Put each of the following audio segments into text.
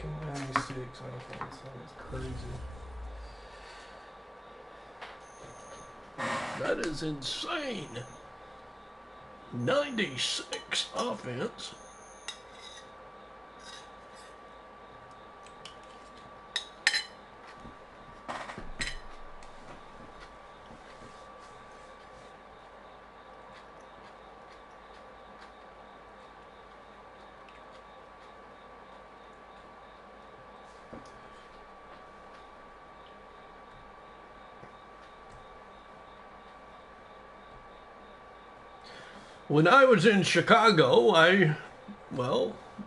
fucking 96 offense. That is crazy. That is insane. 96 offense. When I was in Chicago,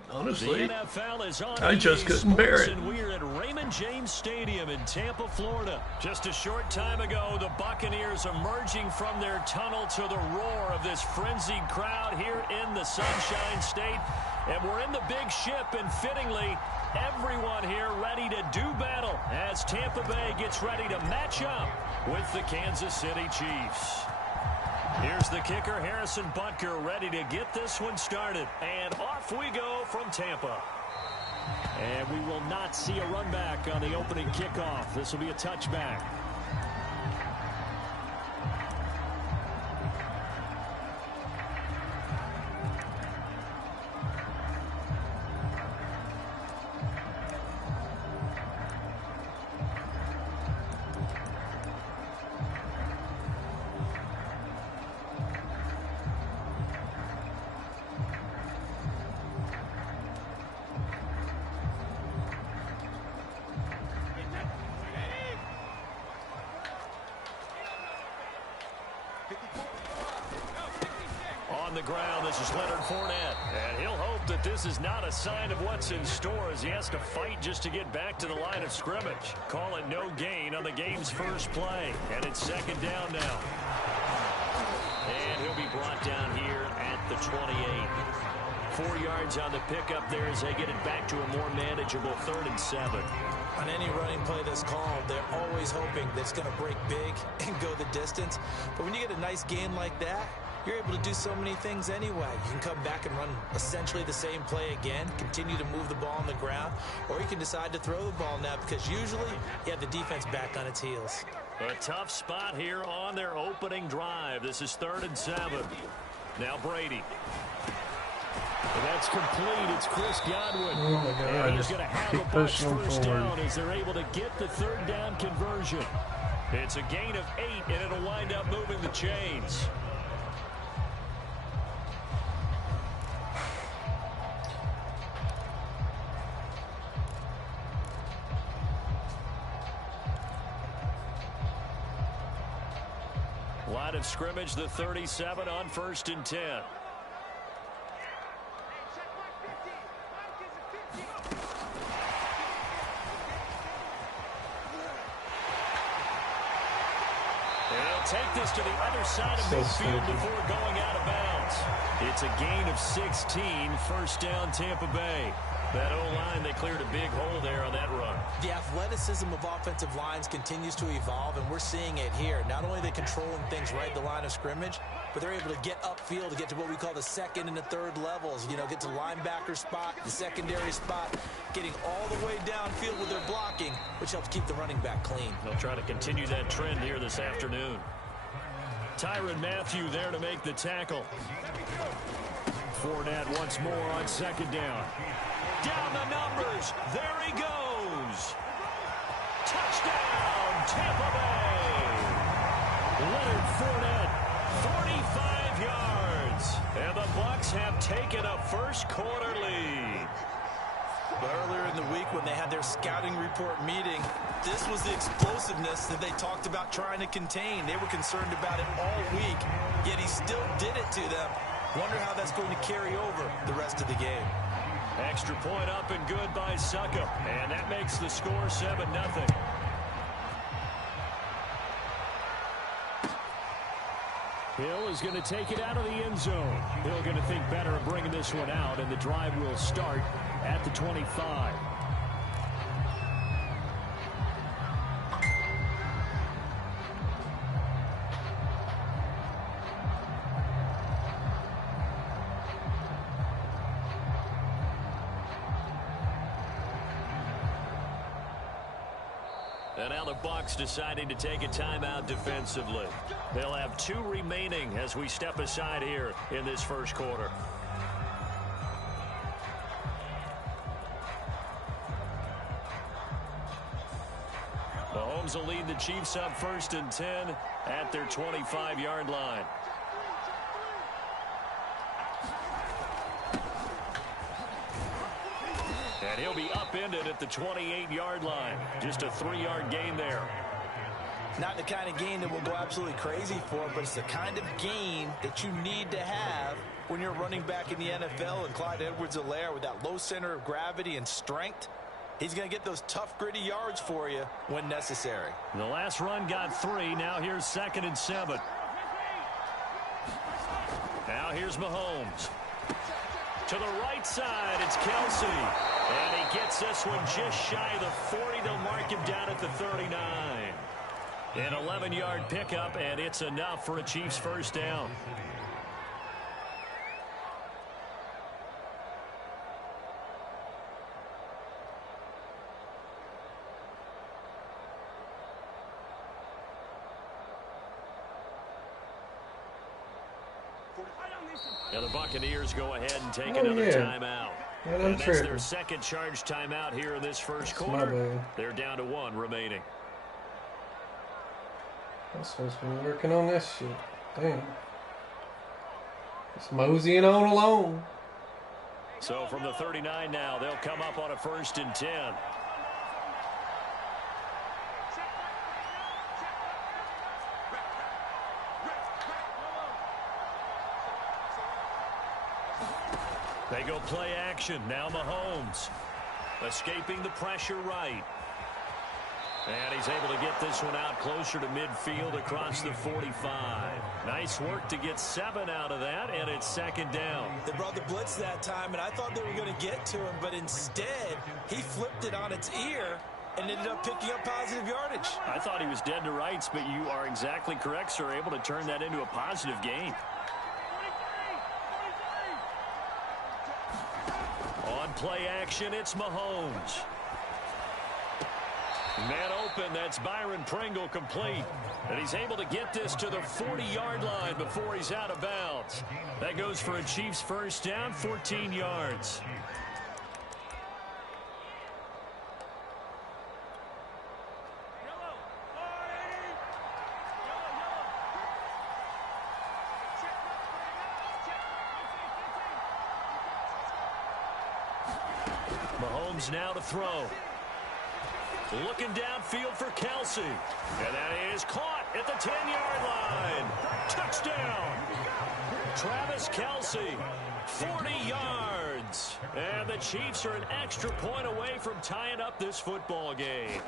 honestly, I just couldn't bear it. We're at Raymond James Stadium in Tampa, Florida. Just a short time ago, the Buccaneers emerging from their tunnel to the roar of this frenzied crowd here in the Sunshine State. And we're in the big ship, and fittingly, everyone here ready to do battle as Tampa Bay gets ready to match up with the Kansas City Chiefs. Here's the kicker, Harrison Butker, ready to get this one started. And off we go from Tampa. And we will not see a run back on the opening kickoff. This will be a touchback. On the ground, this is Leonard Fournette. And he'll hope that this is not a sign of what's in store as he has to fight just to get back to the line of scrimmage. Call it no gain on the game's first play. And it's second down now. And he'll be brought down here at the 28. 4 yards on the pickup there as they get it back to a more manageable 3rd and 7. On any running play that's called, they're always hoping that it's going to break big and go the distance. But when you get a nice gain like that, you're able to do so many things anyway. You can come back and run essentially the same play again, continue to move the ball on the ground, or you can decide to throw the ball now because usually you have the defense back on its heels. A tough spot here on their opening drive. This is 3rd and 7. Now Brady. And that's complete. It's Chris Godwin. Oh my God. And he's going to have a box first down as they're able to get the 3rd down conversion. It's a gain of 8, and it'll wind up moving the chains. Line of scrimmage, the 37 on 1st and 10. Take this to the other side of midfield before going out of bounds. It's a gain of 16, 1st down Tampa Bay. That O-line, they cleared a big hole there on that run. The athleticism of offensive lines continues to evolve, and we're seeing it here. Not only are they controlling things right at the line of scrimmage, but they're able to get upfield to get to what we call the 2nd and the 3rd levels. You know, get to the linebacker spot, the secondary spot, getting all the way downfield with their blocking, which helps keep the running back clean. They'll try to continue that trend here this afternoon. Tyrann Mathieu there to make the tackle. Fournette once more on 2nd down. Down the numbers. There he goes. Touchdown, Tampa Bay. Leonard Fournette, 45 yards. And the Bucs have taken a first-quarter lead. Earlier in the week when they had their scouting report meeting, this was the explosiveness that they talked about trying to contain. They were concerned about it all week, yet he still did it to them. Wonder how that's going to carry over the rest of the game. Extra point up and good by Socom. And that makes the score 7-0. Hill is going to take it out of the end zone. Hill going to think better of bringing this one out, and the drive will start at the 25. And now the Bucs deciding to take a timeout defensively. They'll have 2 remaining as we step aside here in this first quarter. Mahomes will lead the Chiefs up 1st and 10 at their 25-yard line. And he'll be upended at the 28-yard line. Just a 3-yard gain there. Not the kind of gain that will go absolutely crazy for, but it's the kind of gain that you need to have when you're running back in the NFL. And Clyde Edwards-Helaire, with that low center of gravity and strength, he's going to get those tough, gritty yards for you when necessary. The last run got 3. Now here's 2nd and 7. Now here's Mahomes. To the right side, it's Kelsey. And he gets this one just shy of the 40. They'll mark him down at the 39. An 11-yard pickup, and it's enough for a Chiefs first down. And the Buccaneers go ahead and take another timeout. And that's their second charge timeout here in this first quarter. They're down to 1 remaining. I'm supposed to be working on this shit. Damn. It's moseying on along. So from the 39 now, they'll come up on a 1st and 10. They go play action. Now Mahomes escaping the pressure right. And he's able to get this one out closer to midfield across the 45. Nice work to get 7 out of that, and it's 2nd down. They brought the blitz that time, and I thought they were going to get to him, but instead he flipped it on its ear and ended up picking up positive yardage. I thought he was dead to rights, but you are exactly correct, sir, able to turn that into a positive gain. On play action, it's Mahomes. Man open, that's Byron Pringle complete. And he's able to get this to the 40-yard line before he's out of bounds. That goes for a Chiefs first down, 14 yards. Mahomes now to throw. Looking downfield for Kelsey. And that is caught at the 10-yard line. Touchdown. Travis Kelsey, 40 yards. And the Chiefs are an extra point away from tying up this football game.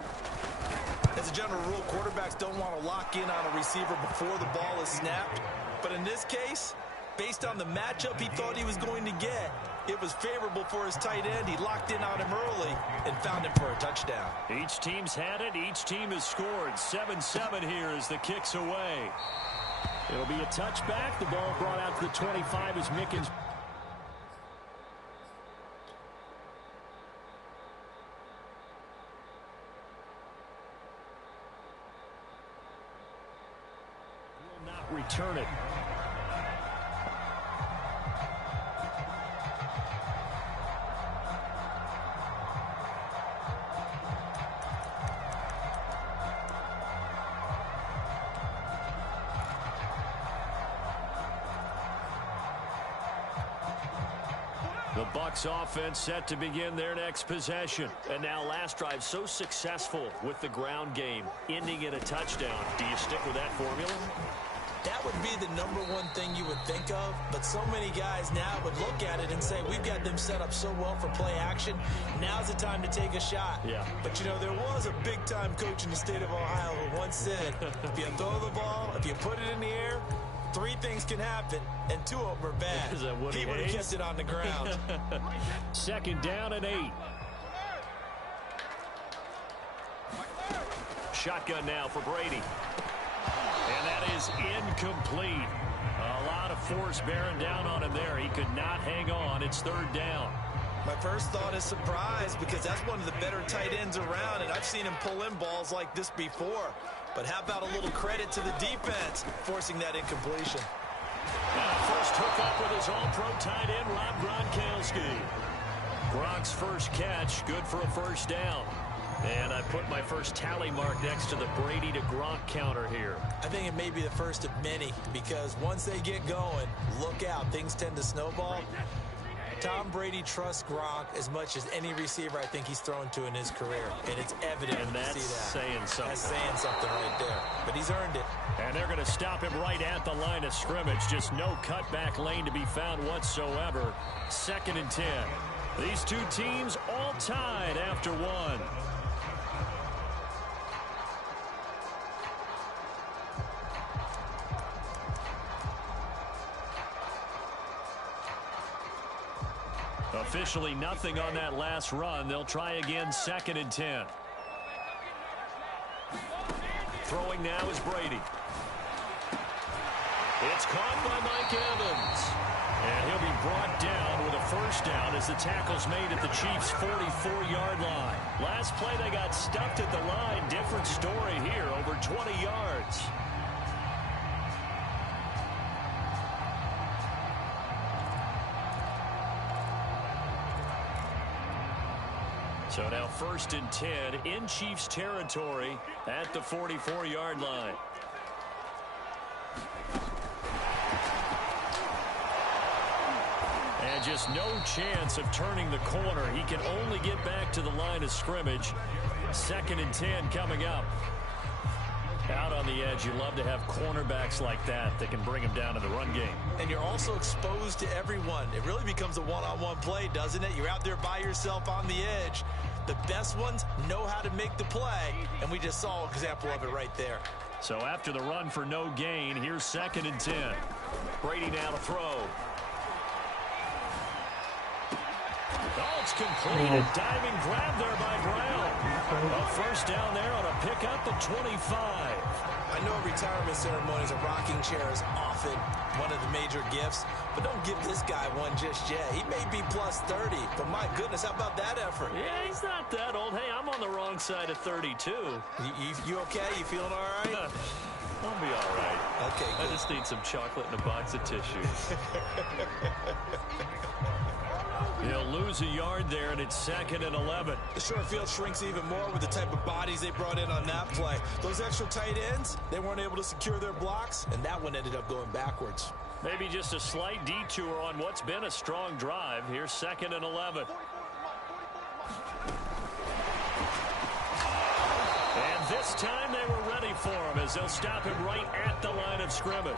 As a general rule, quarterbacks don't want to lock in on a receiver before the ball is snapped. But in this case, based on the matchup he thought he was going to get, it was favorable for his tight end. He locked in on him early and found him for a touchdown. Each team's had it. Each team has scored. 7-7 here as the kick's away. It'll be a touchback. The ball brought out to the 25 as Mickens. Will not return it. The Bucs offense set to begin their next possession. And now last drive so successful with the ground game, ending in a touchdown. Do you stick with that formula? That would be the #1 thing you would think of, but so many guys now would look at it and say, we've got them set up so well for play action. Now's the time to take a shot. Yeah. But, you know, there was a big-time coach in the state of Ohio who once said, if you throw the ball, if you put it in the air, 3 things can happen, and 2 of them are bad. Is that Woody he would have Hayes? kept it on the ground. 2nd down and 8. Shotgun now for Brady. And that is incomplete. A lot of force bearing down on him there. He could not hang on. It's 3rd down. My first thought is surprise because that's one of the better tight ends around, and I've seen him pull in balls like this before. But how about a little credit to the defense forcing that incompletion? First hookup with his all-pro tight end, Rob Gronkowski. Gronk's first catch, good for a first down. And I put my first tally mark next to the Brady to Gronk counter here. I think it may be the first of many because once they get going, look out, things tend to snowball. Tom Brady trusts Gronk as much as any receiver I think he's thrown to in his career. And it's evident and to see that. Saying something. That's saying something right there. But he's earned it. And they're going to stop him right at the line of scrimmage. Just no cutback lane to be found whatsoever. 2nd and 10. These two teams all tied after one. Officially nothing on that last run. They'll try again, 2nd and 10. Throwing now is Brady. It's caught by Mike Evans. And he'll be brought down with a first down as the tackle's made at the Chiefs' 44-yard line. Last play they got stuffed at the line. Different story here, over 20 yards. So now 1st and 10 in Chiefs territory at the 44-yard line. And just no chance of turning the corner. He can only get back to the line of scrimmage. 2nd and 10 coming up. Out on the edge, you love to have cornerbacks like that can bring him down in the run game. And you're also exposed to everyone. It really becomes a one-on-one play, doesn't it? You're out there by yourself on the edge. The best ones know how to make the play, and we just saw an example of it right there. So after the run for no gain, here's 2nd and 10. Brady now to throw. Oh, it's complete. A diving grab there by Brown. A first down there on a pickup of 25. I know retirement ceremonies, a rocking chair is often one of the major gifts, but don't give this guy one just yet. He may be plus 30, but my goodness, how about that effort? Yeah, he's not that old. Hey, I'm on the wrong side of 32. You okay? You feeling all right? I'll be all right. Okay, good. I just need some chocolate and a box of tissues. He'll lose a yard there, and it's 2nd and 11. The short field shrinks even more with the type of bodies they brought in on that play. Those extra tight ends, they weren't able to secure their blocks, and that one ended up going backwards. Maybe just a slight detour on what's been a strong drive. Here's 2nd and 11. And this time they were ready for him as they'll stop him right at the line of scrimmage.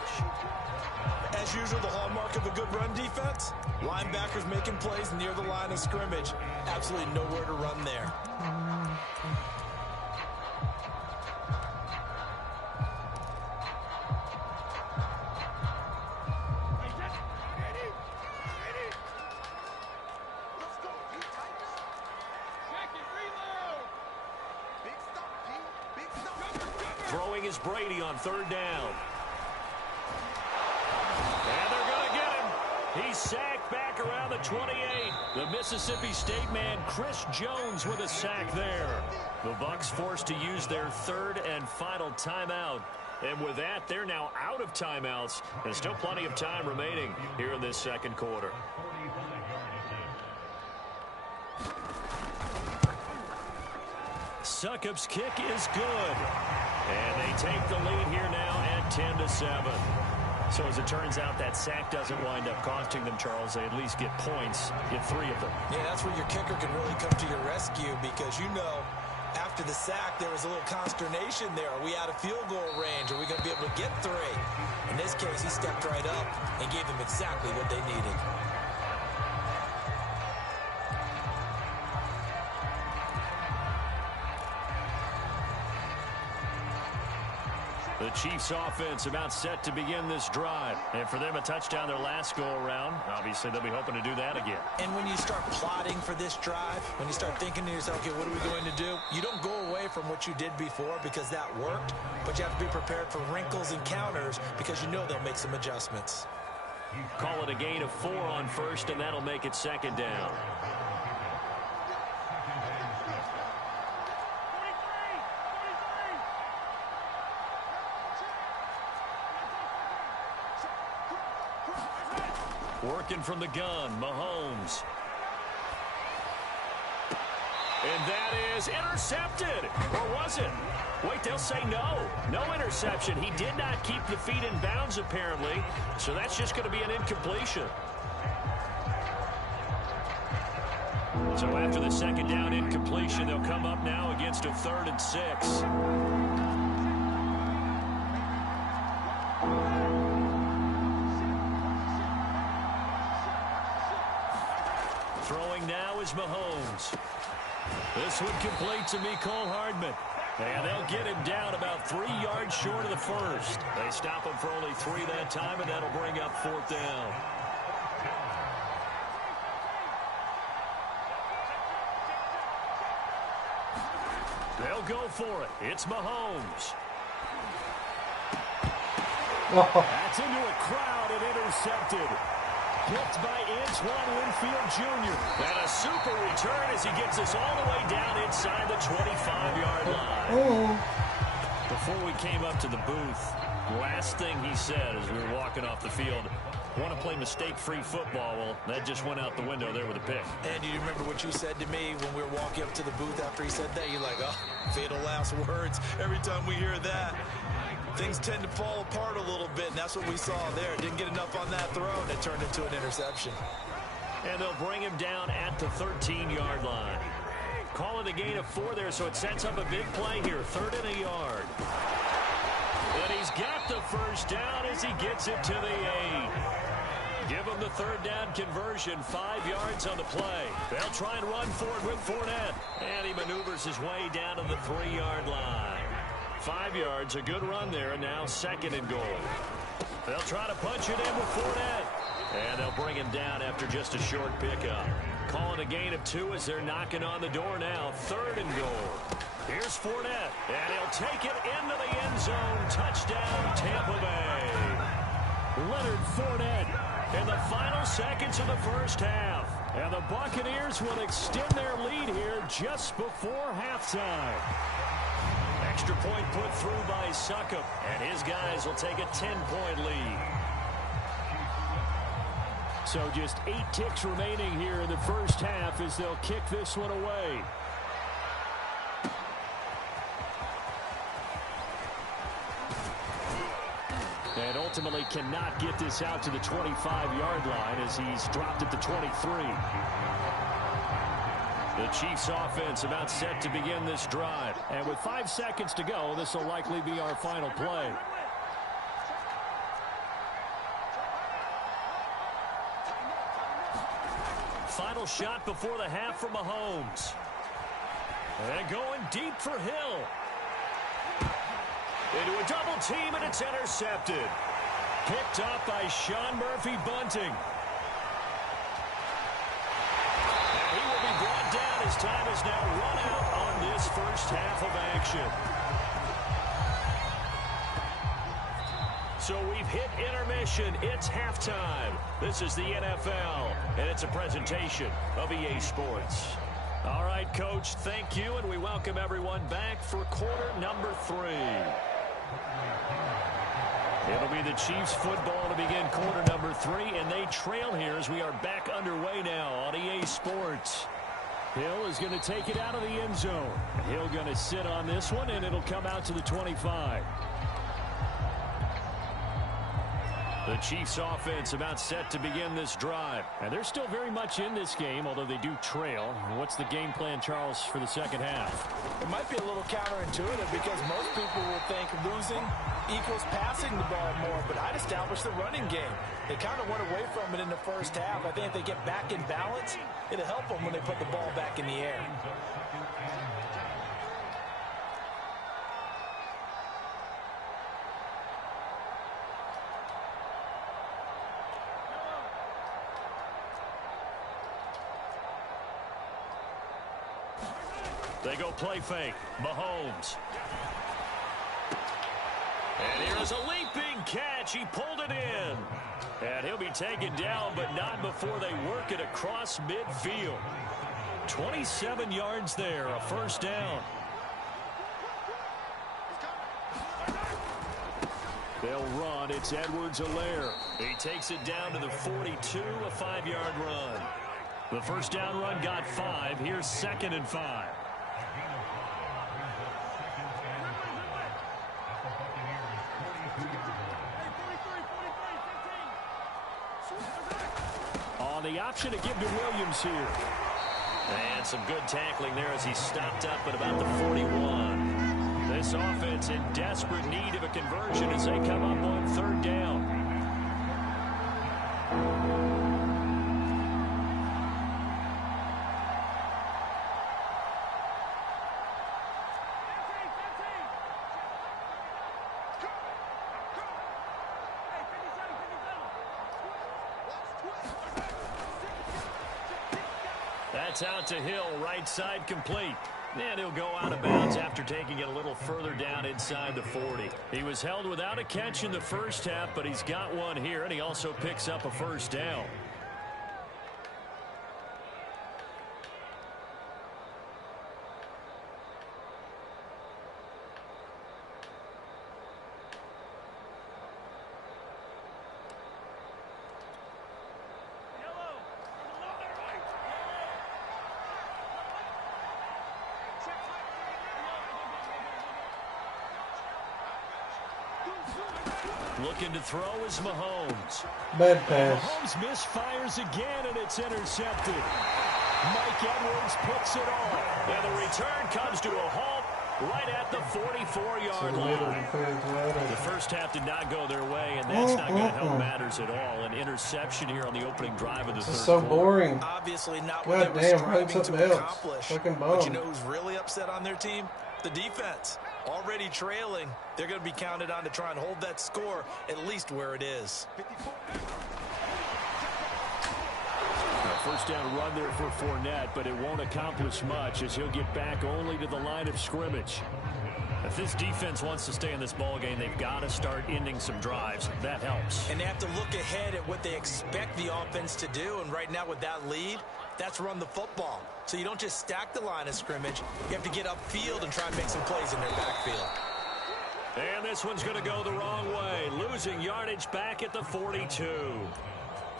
As usual, the hallmark of a good run defense, linebackers making plays near the line of scrimmage. Absolutely nowhere to run there. Throwing is Brady on 3rd down. And they're going to get him. He's sacked back around the 28. The Mississippi State man, Chris Jones, with a sack there. The Bucs forced to use their 3rd and final timeout. And with that, they're now out of timeouts. There's still plenty of time remaining here in this 2nd quarter. Socom's kick is good. And they take the lead here now at 10-7. So as it turns out, that sack doesn't wind up costing them, Charles. They at least get points, get 3 of them. Yeah, that's where your kicker can really come to your rescue because, you know, after the sack, there was a little consternation there. Are we out of field goal range? Are we going to be able to get 3? In this case, he stepped right up and gave them exactly what they needed. The Chiefs offense about set to begin this drive. And for them, a touchdown their last go-around. Obviously, they'll be hoping to do that again. And when you start plotting for this drive, when you start thinking to yourself, okay, what are we going to do? You don't go away from what you did before because that worked, but you have to be prepared for wrinkles and counters because you know they'll make some adjustments. Call it a gain of 4 on 1st, and that'll make it 2nd down. Working from the gun, Mahomes. And that is intercepted. Or was it? Wait, they'll say no. No interception. He did not keep the feet in bounds, apparently. So that's just going to be an incompletion. So after the second down incompletion, they'll come up now against a 3rd and 6. Throwing now is Mahomes. This one complete to Mecole Hardman. And they'll get him down about 3 yards short of the first. They stop him for only 3 that time, and that'll bring up 4th down. They'll go for it. It's Mahomes. That's into a crowd and intercepted. Picked by Antoine Winfield Jr. And a super return as he gets us all the way down inside the 25-yard line. Before we came up to the booth, last thing he said as we were walking off the field, want to play mistake-free football. Well, that just went out the window there with a pick. And do you remember what you said to me when we were walking up to the booth after he said that? You're like, oh, fatal last words. Every time we hear that, things tend to fall apart a little bit, and that's what we saw there. Didn't get enough on that throw, and it turned into an interception. And they'll bring him down at the 13-yard line. Call it a gain of 4 there, so it sets up a big play here, 3rd and a yard. And he's got the first down as he gets it to the 8. Give him the 3rd down conversion, 5 yards on the play. They'll try and run forward with Fournette. And he maneuvers his way down to the 3-yard line. 5 yards, a good run there, and now 2nd and goal. They'll try to punch it in with Fournette. And they'll bring him down after just a short pickup. Calling a gain of 2 as they're knocking on the door now. 3rd and goal. Here's Fournette, and he'll take it into the end zone. Touchdown, Tampa Bay. Leonard Fournette in the final seconds of the first half. And the Buccaneers will extend their lead here just before halftime. Extra point put through by Socom, and his guys will take a 10-point lead. So just 8 ticks remaining here in the first half as they'll kick this one away. And ultimately cannot get this out to the 25-yard line as he's dropped at the 23. The Chiefs offense about set to begin this drive. And with 5 seconds to go, this will likely be our final play. Final shot before the half for Mahomes. And going deep for Hill. Into a double team, and it's intercepted. Picked up by Sean Murphy-Bunting. And he will be brought down as time is now run out on this first half of action. So we've hit intermission. It's halftime. This is the NFL, and it's a presentation of EA Sports. All right, Coach, thank you, and we welcome everyone back for quarter number 3. It'll be the Chiefs football to begin quarter number 3, and they trail here as we are back underway now on EA Sports. Hill is going to take it out of the end zone. Hill going to sit on this one, and it'll come out to the 25. The Chiefs offense about set to begin this drive. And they're still very much in this game, although they do trail. What's the game plan, Charles, for the second half? It might be a little counterintuitive because most people will think losing equals passing the ball more, but I'd establish the running game. They kind of went away from it in the first half. I think if they get back in balance, it'll help them when they put the ball back in the air. They go play fake. Mahomes. And here's a leaping catch. He pulled it in. And he'll be taken down, but not before they work it across midfield. 27 yards there, a first down. They'll run. It's Edwards-Helaire. He takes it down to the 42, a 5-yard run. The first down run got 5. Here's 2nd and 5. On the option to give to Williams here. And some good tackling there as he stopped up at about the 41. This offense in desperate need of a conversion as they come up on 3rd down. That's out to Hill, right side complete. And he'll go out of bounds after taking it a little further down inside the 40. He was held without a catch in the first half, but he's got one here, and he also picks up a first down. Looking to throw is Mahomes. Bad pass. Mahomes misfires again, and it's intercepted. Mike Edwards puts it on. And the return comes to a halt right at the 44-yard line. The first half did not go their way, and that's not going to help matters at all. An interception here on the opening drive of the third This is so quarter. boring. Obviously not God what they were damn, run striving something to else. accomplish. Fucking But you bum. know who's really upset on their team? The defense. Already trailing. They're going to be counted on to try and hold that score at least where it is. First down run there for Fournette, but it won't accomplish much as he'll get back only to the line of scrimmage. If this defense wants to stay in this ballgame, they've got to start ending some drives. That helps. And they have to look ahead at what they expect the offense to do. And right now with that lead, that's run the football. So you don't just stack the line of scrimmage. You have to get upfield and try and make some plays in their backfield. And this one's going to go the wrong way. Losing yardage back at the 42.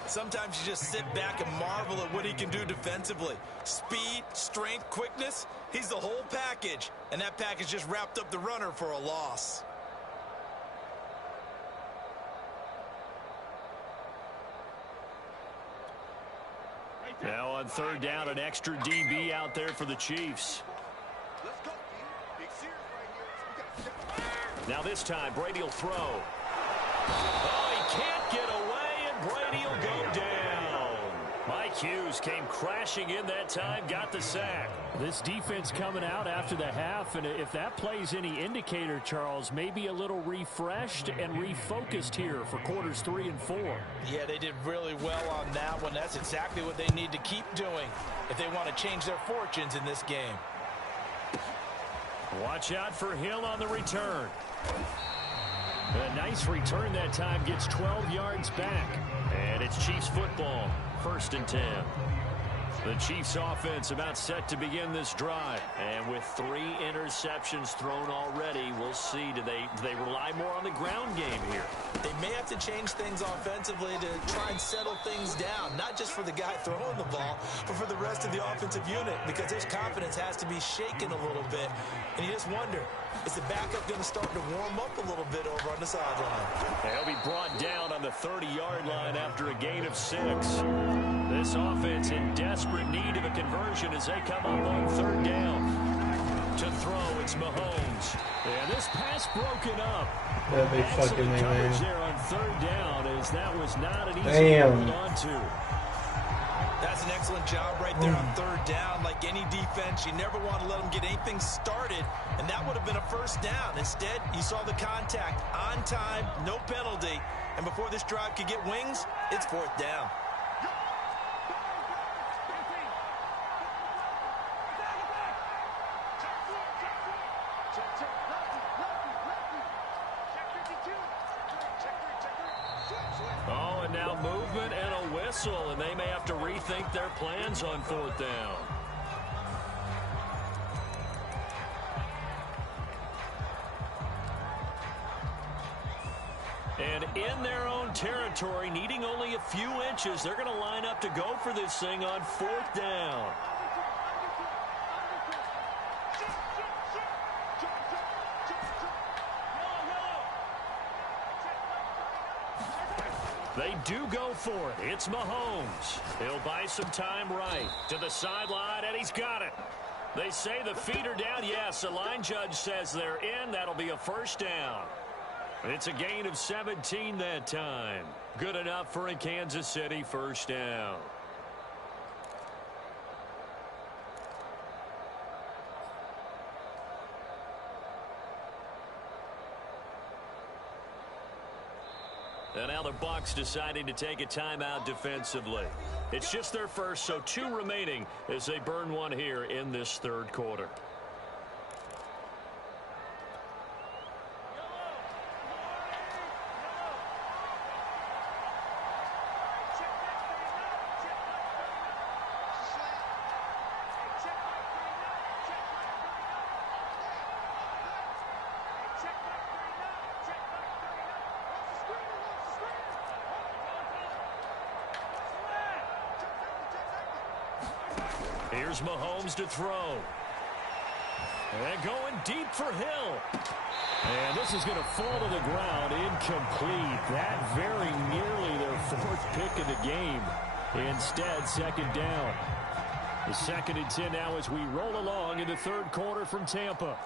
Sometimes you just sit back and marvel at what he can do defensively. Speed, strength, quickness, he's the whole package. And that package just wrapped up the runner for a loss. Now on 3rd down, an extra DB out there for the Chiefs. Now this time, Brady will throw. Oh, he can't get away, and Brady will go down. Mike Hughes came crashing in that time, got the sack. This defense coming out after the half, and if that plays any indicator, Charles, maybe a little refreshed and refocused here for quarters 3 and 4. Yeah, they did really well on that one. That's exactly what they need to keep doing if they want to change their fortunes in this game. Watch out for Hill on the return. A nice return that time, gets 12 yards back. And it's Chiefs football, 1st and 10. The Chiefs offense about set to begin this drive. And with 3 interceptions thrown already, we'll see, do they rely more on the ground game here? They may have to change things offensively to try and settle things down, not just for the guy throwing the ball, but for the rest of the offensive unit, because his confidence has to be shaken a little bit. And you just wonder, is the backup going to start to warm up a little bit over on the sideline? He'll be brought down on the 30-yard line after a gain of 6. This offense in desperate need of a conversion as they come up on 3rd down. To throw, it's Mahomes. And this pass broken up. That'd be fucking me, coverage man. there on 3rd down as that was not an easy Damn. one to hold on to. That's an excellent job right there on 3rd down. Like any defense, you never want to let them get anything started, and that would have been a first down. Instead, you saw the contact on time, no penalty, and before this drive could get wings, it's 4th down. Oh, and now movement and a whistle, and they may have to rethink their plans on 4th down. territory, needing only a few inches. They're going to line up to go for this thing on 4th down. They do go for it. It's Mahomes. He'll buy some time right to the sideline, and he's got it. They say the feet are down. Yes, the line judge says they're in. That'll be a 1st down. It's a gain of 17 that time. Good enough for a Kansas City 1st down. And now the Bucs deciding to take a timeout defensively. It's just their first, so 2 remaining as they burn one here in this 3rd quarter. Here's Mahomes to throw. And going deep for Hill. And this is going to fall to the ground incomplete. That very nearly their 4th pick of the game. Instead, 2nd down. The 2nd and 10 now as we roll along in the 3rd quarter from Tampa.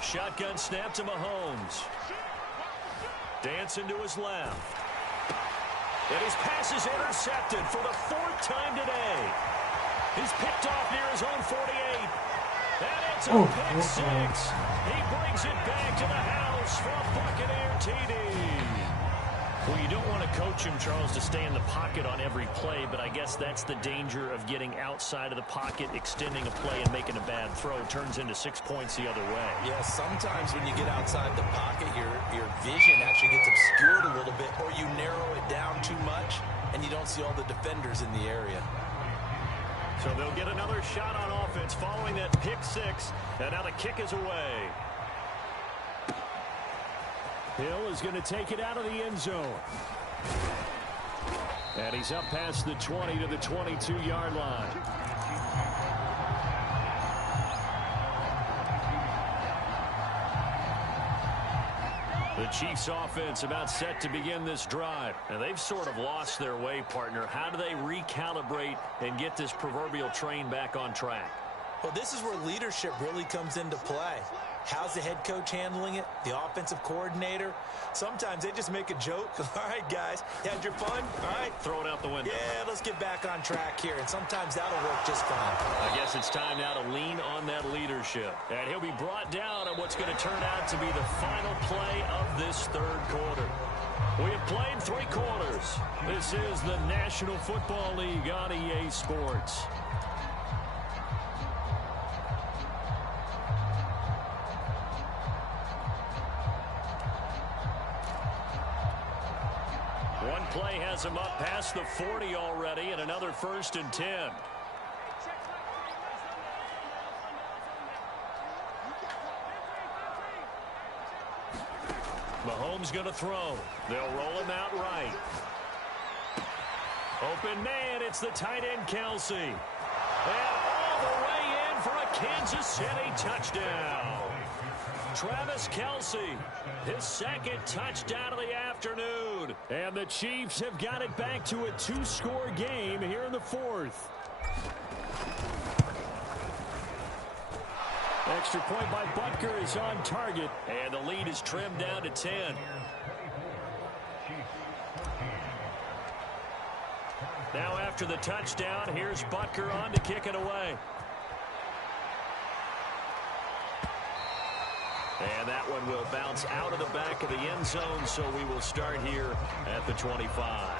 Shotgun snap to Mahomes. Dancing to his left. And his pass is intercepted for the 4th time today. He's picked off near his own 48. And it's a pick 6. He brings it back to the house for a Buccaneer TD. Well, you don't want to coach him, Charles, to stay in the pocket on every play, but I guess that's the danger of getting outside of the pocket, extending a play, and making a bad throw. Turns into 6 points the other way. Yeah, sometimes when you get outside the pocket, your vision actually gets obscured a little bit, or you narrow it down too much, and you don't see all the defenders in the area. So they'll get another shot on offense following that pick 6, and now the kick is away. Hill is going to take it out of the end zone. And he's up past the 20 to the 22-yard line. The Chiefs offense about set to begin this drive. And they've sort of lost their way, partner. How do they recalibrate and get this proverbial train back on track? Well, this is where leadership really comes into play. How's the head coach handling it? The offensive coordinator? Sometimes they just make a joke. All right, guys, you had your fun? All right. Throw it out the window. Yeah, let's get back on track here. And sometimes that'll work just fine. I guess it's time now to lean on that leadership. And he'll be brought down on what's going to turn out to be the final play of this 3rd quarter. We have played 3 quarters. This is the National Football League on EA Sports. One play has him up past the 40 already, and another 1st and 10. Mahomes going to throw. They'll roll him out right. Open man, it's the tight end Kelsey. And all the way in for a Kansas City touchdown. Travis Kelsey, his 2nd touchdown of the afternoon. And the Chiefs have got it back to a 2-score game here in the 4th. Extra point by Butker is on target. And the lead is trimmed down to 10. Now after the touchdown, here's Butker on to kick it away. And that one will bounce out of the back of the end zone, so we will start here at the 25.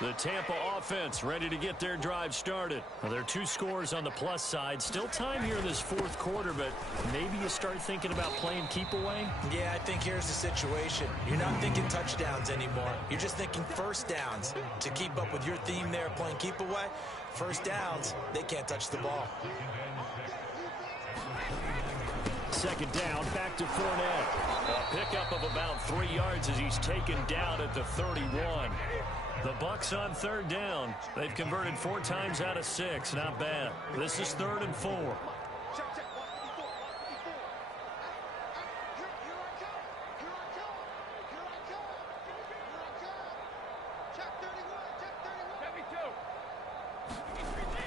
The Tampa offense ready to get their drive started. Well, there are 2 scores on the plus side. Still time here in this 4th quarter, but maybe you start thinking about playing keep away? Yeah, I think here's the situation. You're not thinking touchdowns anymore. You're just thinking first downs. To keep up with your theme there, playing keep away, first downs, they can't touch the ball. 2nd down, back to Fournette. A pickup of about 3 yards as he's taken down at the 31. The Bucs on 3rd down. They've converted 4 times out of 6. Not bad. This is 3rd and 4.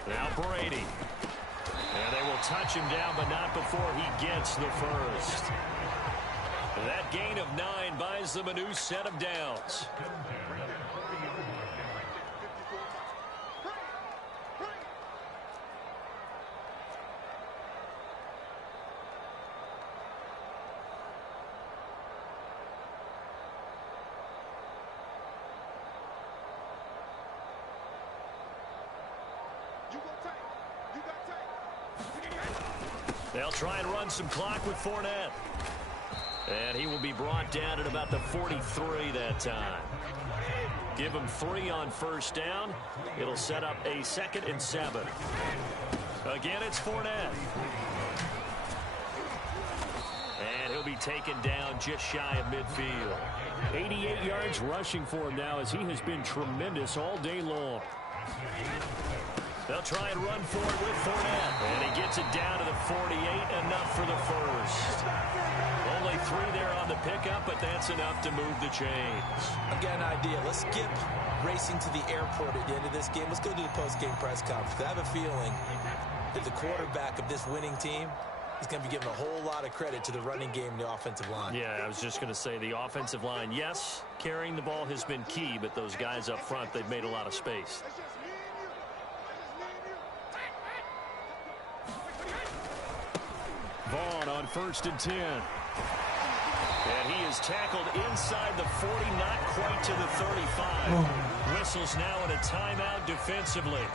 Now Brady. And they will touch him down, but not before he gets the first. That gain of 9 buys them a new set of downs. They'll try and run some clock with Fournette. And he will be brought down at about the 43 that time. Give him 3 on 1st down. It'll set up a 2nd and 7. Again, it's Fournette. And he'll be taken down just shy of midfield. 88 yards rushing for him now as he has been tremendous all day long. They'll try and run for it with Fournette. And he gets it down to the 48, enough for the first. Only 3 there on the pickup, but that's enough to move the chains. I've got an idea. Let's skip racing to the airport at the end of this game. Let's go to the post-game press conference. I have a feeling that the quarterback of this winning team is going to be given a whole lot of credit to the running game and the offensive line. Yeah, I was just going to say the offensive line, yes, carrying the ball has been key, but those guys up front, they've made a lot of space. Vaughn on 1st and 10. And he is tackled inside the 40, not quite to the 35. Whistles now in a timeout defensively.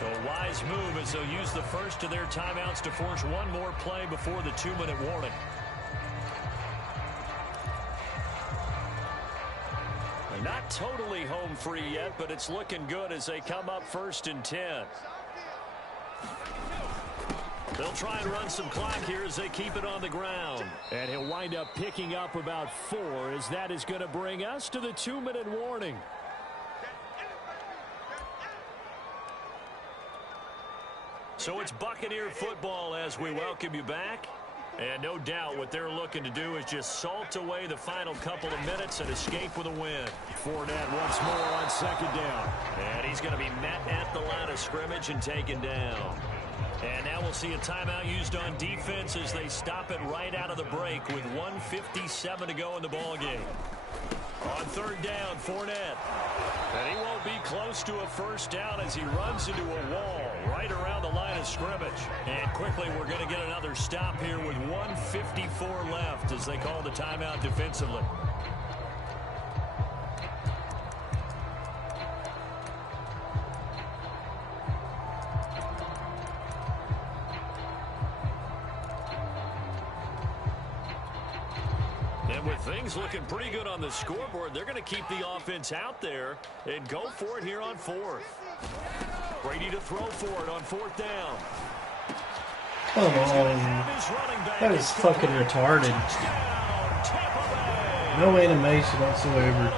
So a wise move as they'll use the first of their timeouts to force one more play before the 2-minute warning. Not totally home free yet, but it's looking good as they come up 1st and 10. They'll try and run some clock here as they keep it on the ground. And he'll wind up picking up about 4 as that is going to bring us to the 2-minute warning. So it's Buccaneer football as we welcome you back. And no doubt what they're looking to do is just salt away the final couple of minutes and escape with a win. Fournette once more on 2nd down. And he's going to be met at the line of scrimmage and taken down. And now we'll see a timeout used on defense as they stop it right out of the break with 1:57 to go in the ballgame. On 3rd down, Fournette. And he won't be close to a first down as he runs into a wall right around the line of scrimmage. And quickly we're going to get another stop here with 1:54 left as they call the timeout defensively. With things looking pretty good on the scoreboard, they're going to keep the offense out there and go for it here on 4th. Brady to throw for it on 4th down. Come on. That is fucking retarded. No animation whatsoever.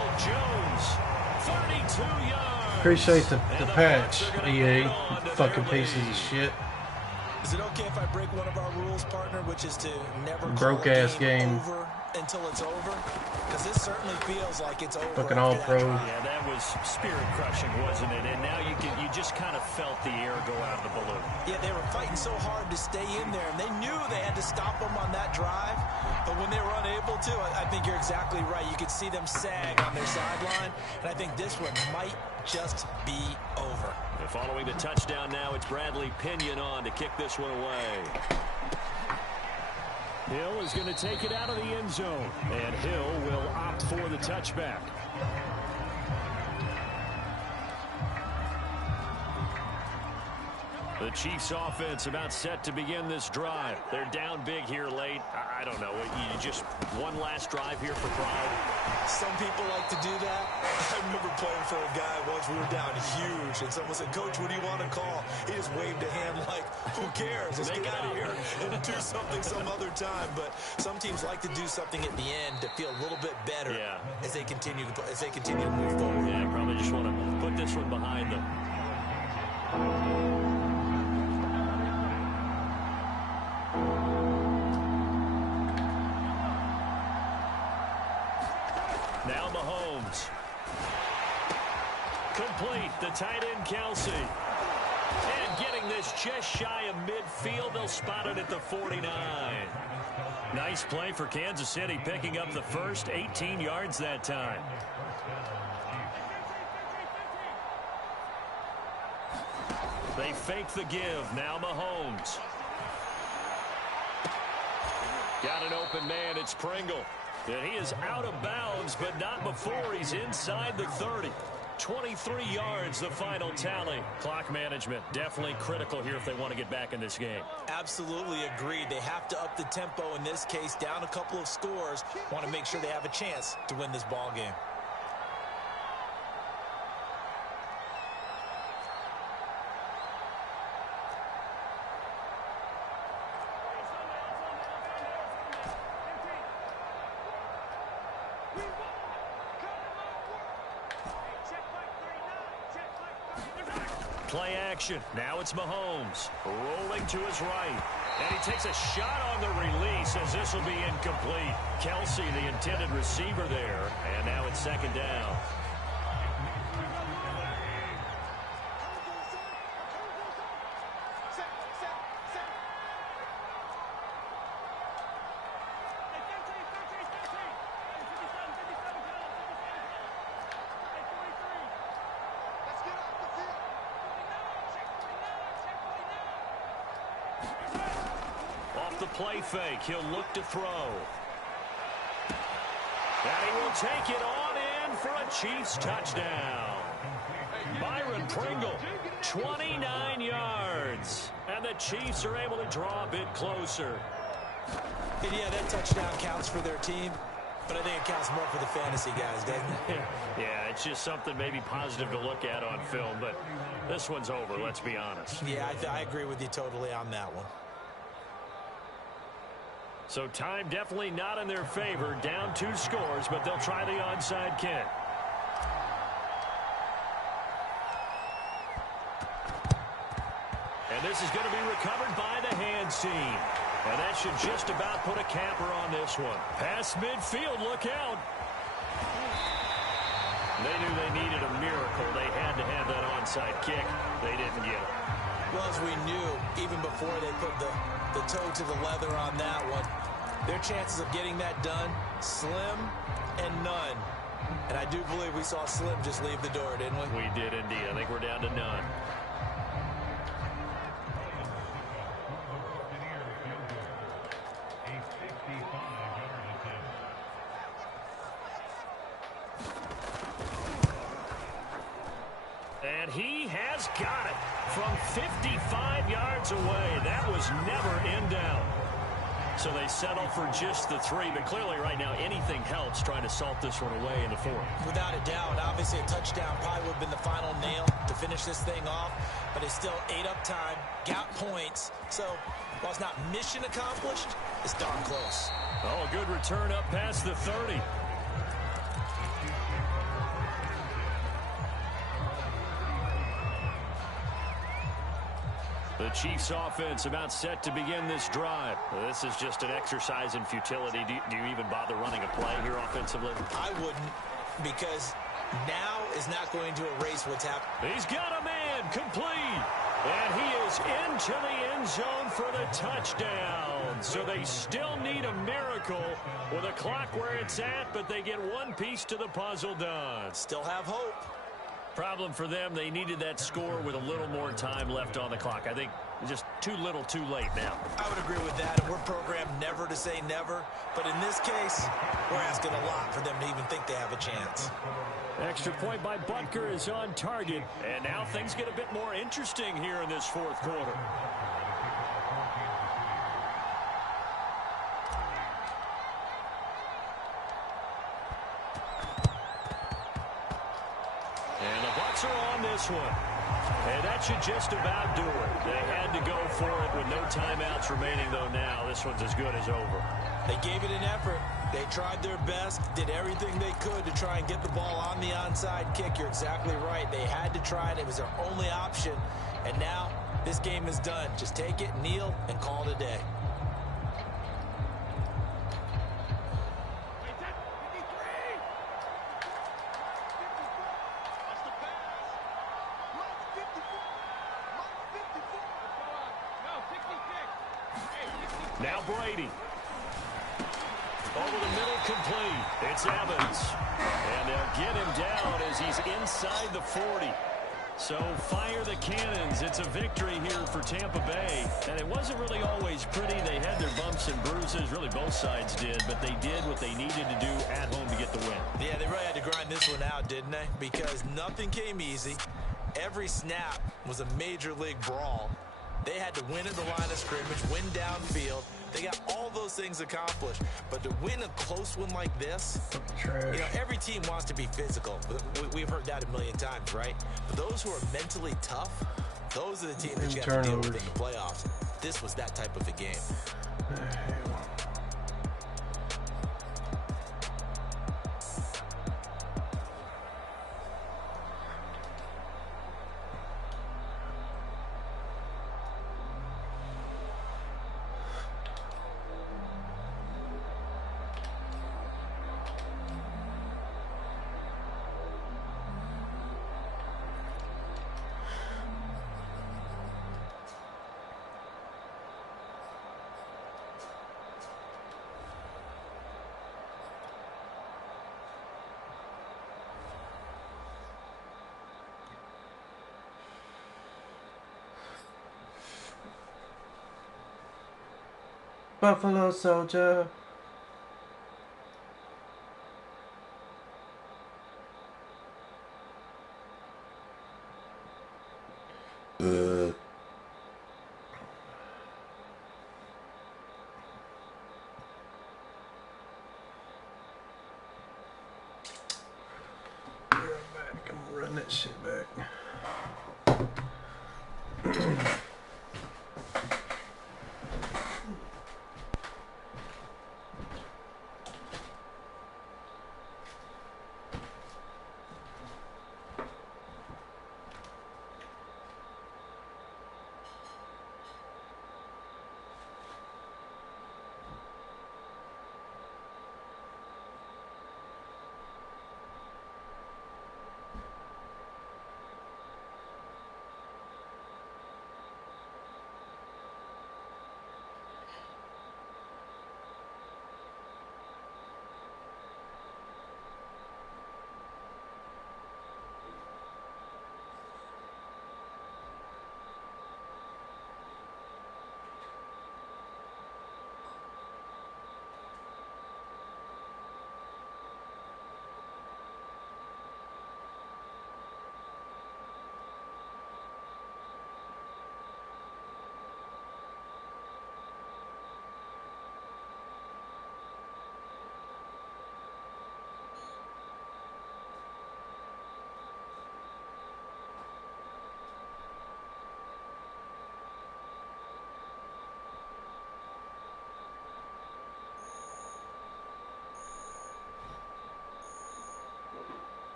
Appreciate the patch, EA. Fucking pieces of shit. Is it okay if I break one of our rules, partner, which is to never broke ass game over until it's over? Because this certainly feels like it's over. Fucking all pro. Yeah, that was spirit crushing, wasn't it? And now you just kind of felt the air go out of the balloon. Yeah, they were fighting so hard to stay in there, and they knew they had to stop them on that drive. But when they were unable to, I think you're exactly right. You could see them sag on their sideline, and I think this one might just be over. And following the touchdown now, it's Bradley Pinion on to kick this one away. Hill is going to take it out of the end zone, and Hill will opt for the touchback. The Chiefs offense about set to begin this drive. They're down big here late. I don't know. You just one last drive here for pride. Some people like to do that. I remember playing for a guy once. We were down huge, and someone said, "Coach, what do you want to call?" He just waved a hand like, "Who cares? Let's get out of here and do something some other time." But some teams like to do something at the end to feel a little bit better as they continue to move forward. Yeah, probably just want to put this one behind them. Now Mahomes. Complete. The tight end, Kelsey. And getting this just shy of midfield. They'll spot it at the 49. Nice play for Kansas City, picking up the first 18 yards that time. They fake the give. Now Mahomes. Got an open man. It's Pringle. And he is out of bounds, but not before he's inside the 30. 23 yards, the final tally. Clock management, definitely critical here if they want to get back in this game. Absolutely agreed. They have to up the tempo in this case, down a couple of scores. Want to make sure they have a chance to win this ball game. Play action. Now it's Mahomes. Rolling to his right. And he takes a shot on the release as this will be incomplete. Kelsey, the intended receiver there. And now it's second down. Off the play fake, he'll look to throw. And he will take it on in for a Chiefs touchdown. Byron Pringle, 29 yards. And the Chiefs are able to draw a bit closer. And yeah, that touchdown counts for their team, but I think it counts more for the fantasy guys, doesn't it? Yeah, it's just something maybe positive to look at on film, but this one's over, let's be honest. Yeah, I agree with you totally on that one. So time definitely not in their favor. Down 2 scores, but they'll try the onside kick. And this is going to be recovered by the hands team. And that should just about put a capper on this one. Past midfield, look out. They knew they needed a miracle. They had to have that onside kick. They didn't get it. Well, as we knew, even before they put the toe to the leather on that one, their chances of getting that done, slim and none. And I do believe we saw Slim just leave the door, didn't we? We did indeed. I think we're down to none. And he has got it from 55 yards away. That was never in doubt. So they settle for just the 3, but clearly right now anything helps trying to salt this one away in the 4th. Without a doubt, obviously a touchdown probably would have been the final nail to finish this thing off, but it's still ate up time, got points. So while it's not mission accomplished, it's darn close. Oh, good return up past the 30. The Chiefs offense about set to begin this drive. This is just an exercise in futility. Do you even bother running a play here offensively? I wouldn't, because now is not going to erase what's happening. He's got a man complete. And he is into the end zone for the touchdown. So they still need a miracle with a clock where it's at, but they get one piece to the puzzle done. Still have hope. Problem for them, they needed that score with a little more time left on the clock. I think just too little too late now. I would agree with that, and we're programmed never to say never. But in this case, we're asking a lot for them to even think they have a chance. Extra point by Butker is on target. And now things get a bit more interesting here in this fourth quarter. And the Bucks are on this one. And that should just about do it. They had to go for it with no timeouts remaining, though now this one's as good as over. They gave it an effort. They tried their best, did everything they could to try and get the ball on the onside kick. You're exactly right. They had to try it. It was their only option. And now this game is done. Just take it, kneel, and call it a day. Now Brady. Over the middle, complete. It's Evans. And they'll get him down as he's inside the 40. So fire the cannons. It's a victory here for Tampa Bay. And it wasn't really always pretty. They had their bumps and bruises. Really, both sides did. But they did what they needed to do at home to get the win. Yeah, they really had to grind this one out, didn't they? Because nothing came easy. Every snap was a major league brawl. They had to win at the line of scrimmage, win downfield. They got all those things accomplished. But to win a close one like this, you know, every team wants to be physical. We've heard that a million times, right? But those who are mentally tough, those are the teams that you have to deal with in the playoffs. This was that type of a game. Buffalo Soldier. I'm running that shit back.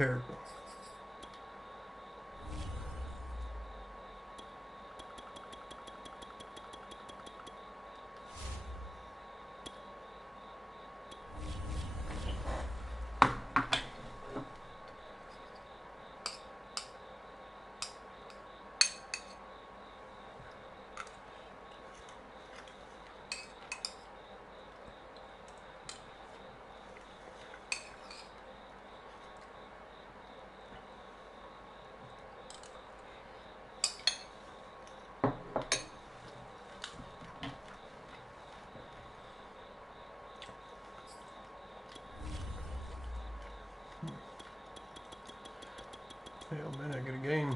terrible. Hell man, I got a game.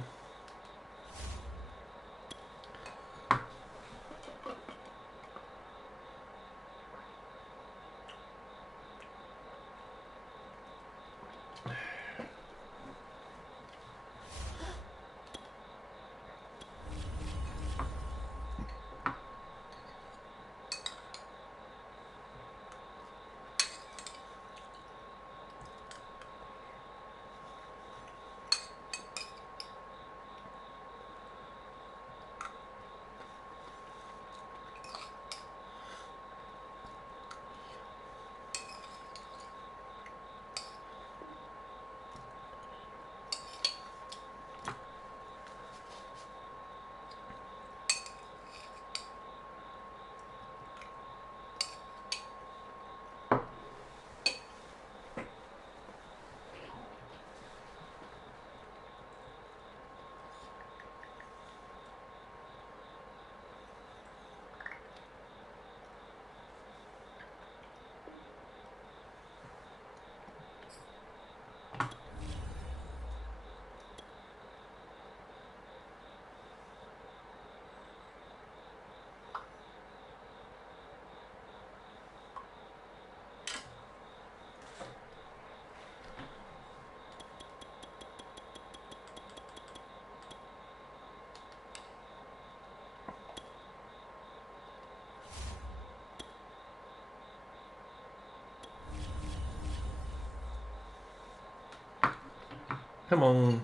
Come on.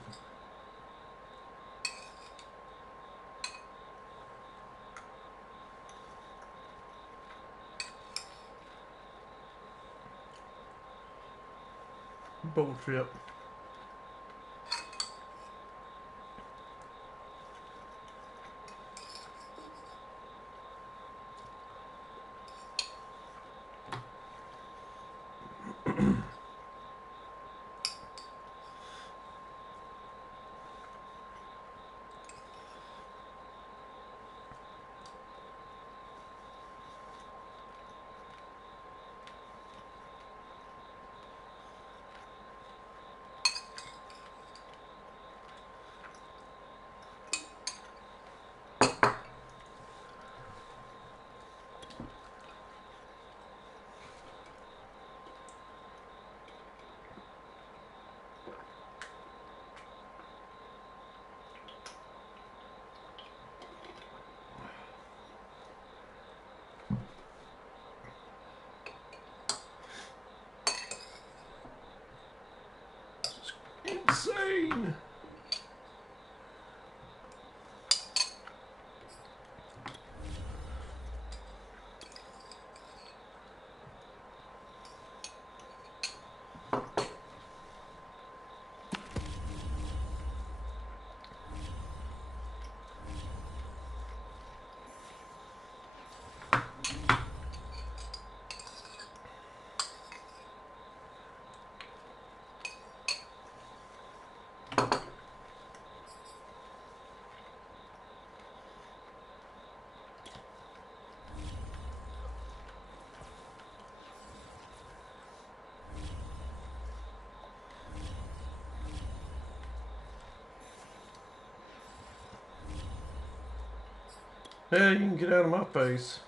Bullshit. Insane. Yeah, you can get out of my face.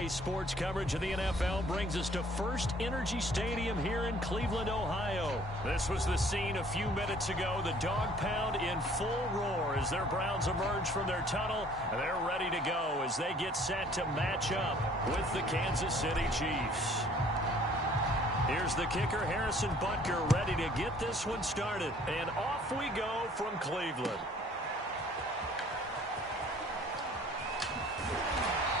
Today's sports coverage of the NFL brings us to First Energy Stadium here in Cleveland, Ohio. This was the scene a few minutes ago. The dog pound in full roar as their Browns emerge from their tunnel. And they're ready to go as they get set to match up with the Kansas City Chiefs. Here's the kicker, Harrison Butker, ready to get this one started. And off we go from Cleveland.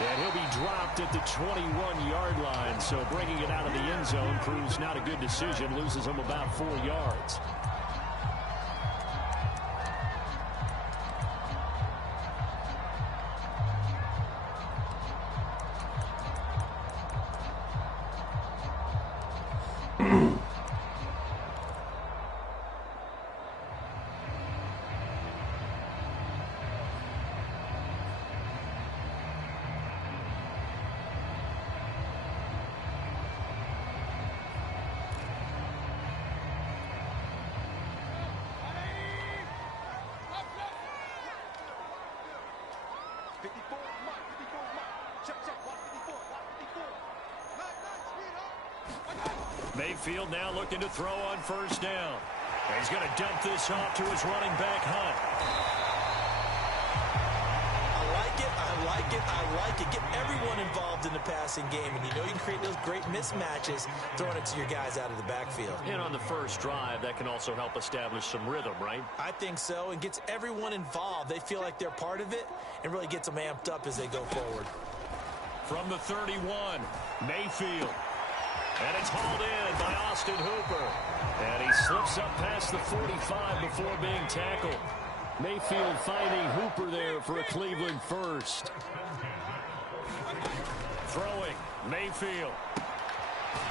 And he'll be dropped at the 21-yard line, so bringing it out of the end zone proves not a good decision, loses him about 4 yards. Mayfield now looking to throw on first down. He's going to dump this off to his running back, Hunt. I like it. Get everyone involved in the passing game, and you know you can create those great mismatches throwing it to your guys out of the backfield. And on the first drive, that can also help establish some rhythm, right? I think so, and gets everyone involved. They feel like they're part of it, and really gets them amped up as they go forward. From the 31, Mayfield. And it's hauled in by Austin Hooper. And he slips up past the 45 before being tackled. Mayfield finding Hooper there for a Cleveland first. Throwing, Mayfield.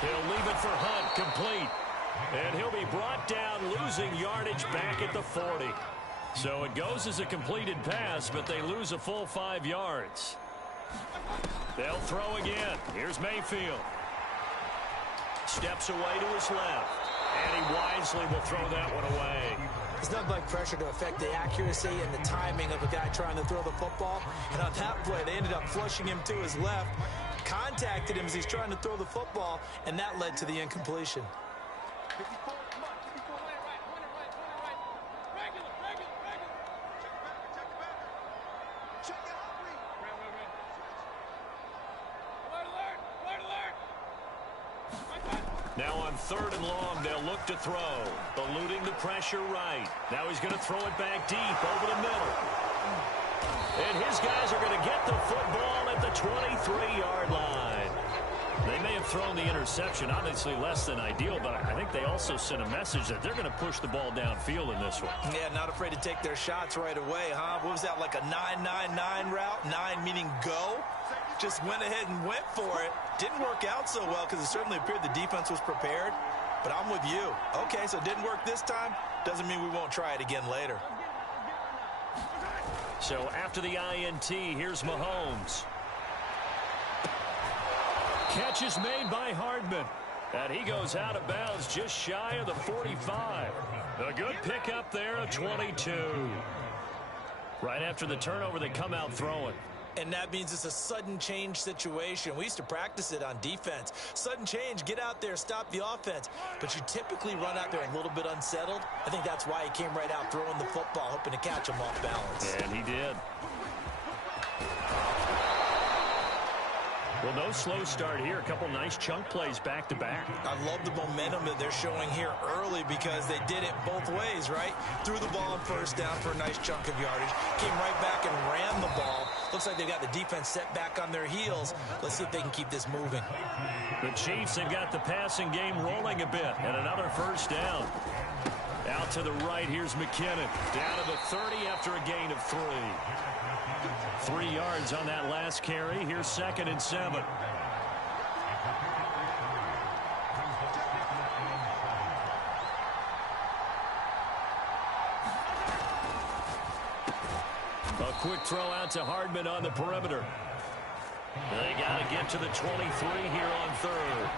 He'll leave it for Hunt, complete. And he'll be brought down, losing yardage back at the 40. So it goes as a completed pass, but they lose a full 5 yards. They'll throw again. Here's Mayfield. Steps away to his left. And he wisely will throw that one away. There's nothing like pressure to affect the accuracy and the timing of a guy trying to throw the football. And on that play, they ended up flushing him to his left. Contacted him as he's trying to throw the football, and that led to the incompletion. Now on 3rd and long, they'll look to throw. Eluding the pressure right. Now he's going to throw it back deep over the middle. And his guys are going to get the football at the 23-yard line. They may have thrown the interception, obviously less than ideal, but I think they also sent a message that they're going to push the ball downfield in this one. Yeah, not afraid to take their shots right away, huh? What was that, like a 9-9-9 route? 9 meaning go? Just went ahead and went for it. Didn't work out so well because it certainly appeared the defense was prepared. But I'm with you. Okay, so it didn't work this time. Doesn't mean we won't try it again later. So after the INT, here's Mahomes. Catch is made by Hardman. And he goes out of bounds just shy of the 45. A good pickup there of 22. Right after the turnover, they come out throwing. And that means it's a sudden change situation. We used to practice it on defense. Sudden change, get out there, stop the offense. But you typically run out there a little bit unsettled. I think that's why he came right out throwing the football, hoping to catch him off balance. And he did. Well, no slow start here. A couple nice chunk plays back-to-back. I love the momentum that they're showing here early because they did it both ways, right? Threw the ball on first down for a nice chunk of yardage. Came right back and ran the ball. Looks like they've got the defense set back on their heels. Let's see if they can keep this moving. The Chiefs have got the passing game rolling a bit. And another first down. Out to the right, here's McKinnon. Down to the 30 after a gain of 3. 3 yards on that last carry. Here's 2nd and 7. A quick throw out to Hardman on the perimeter. They got to get to the 23 here on 3rd.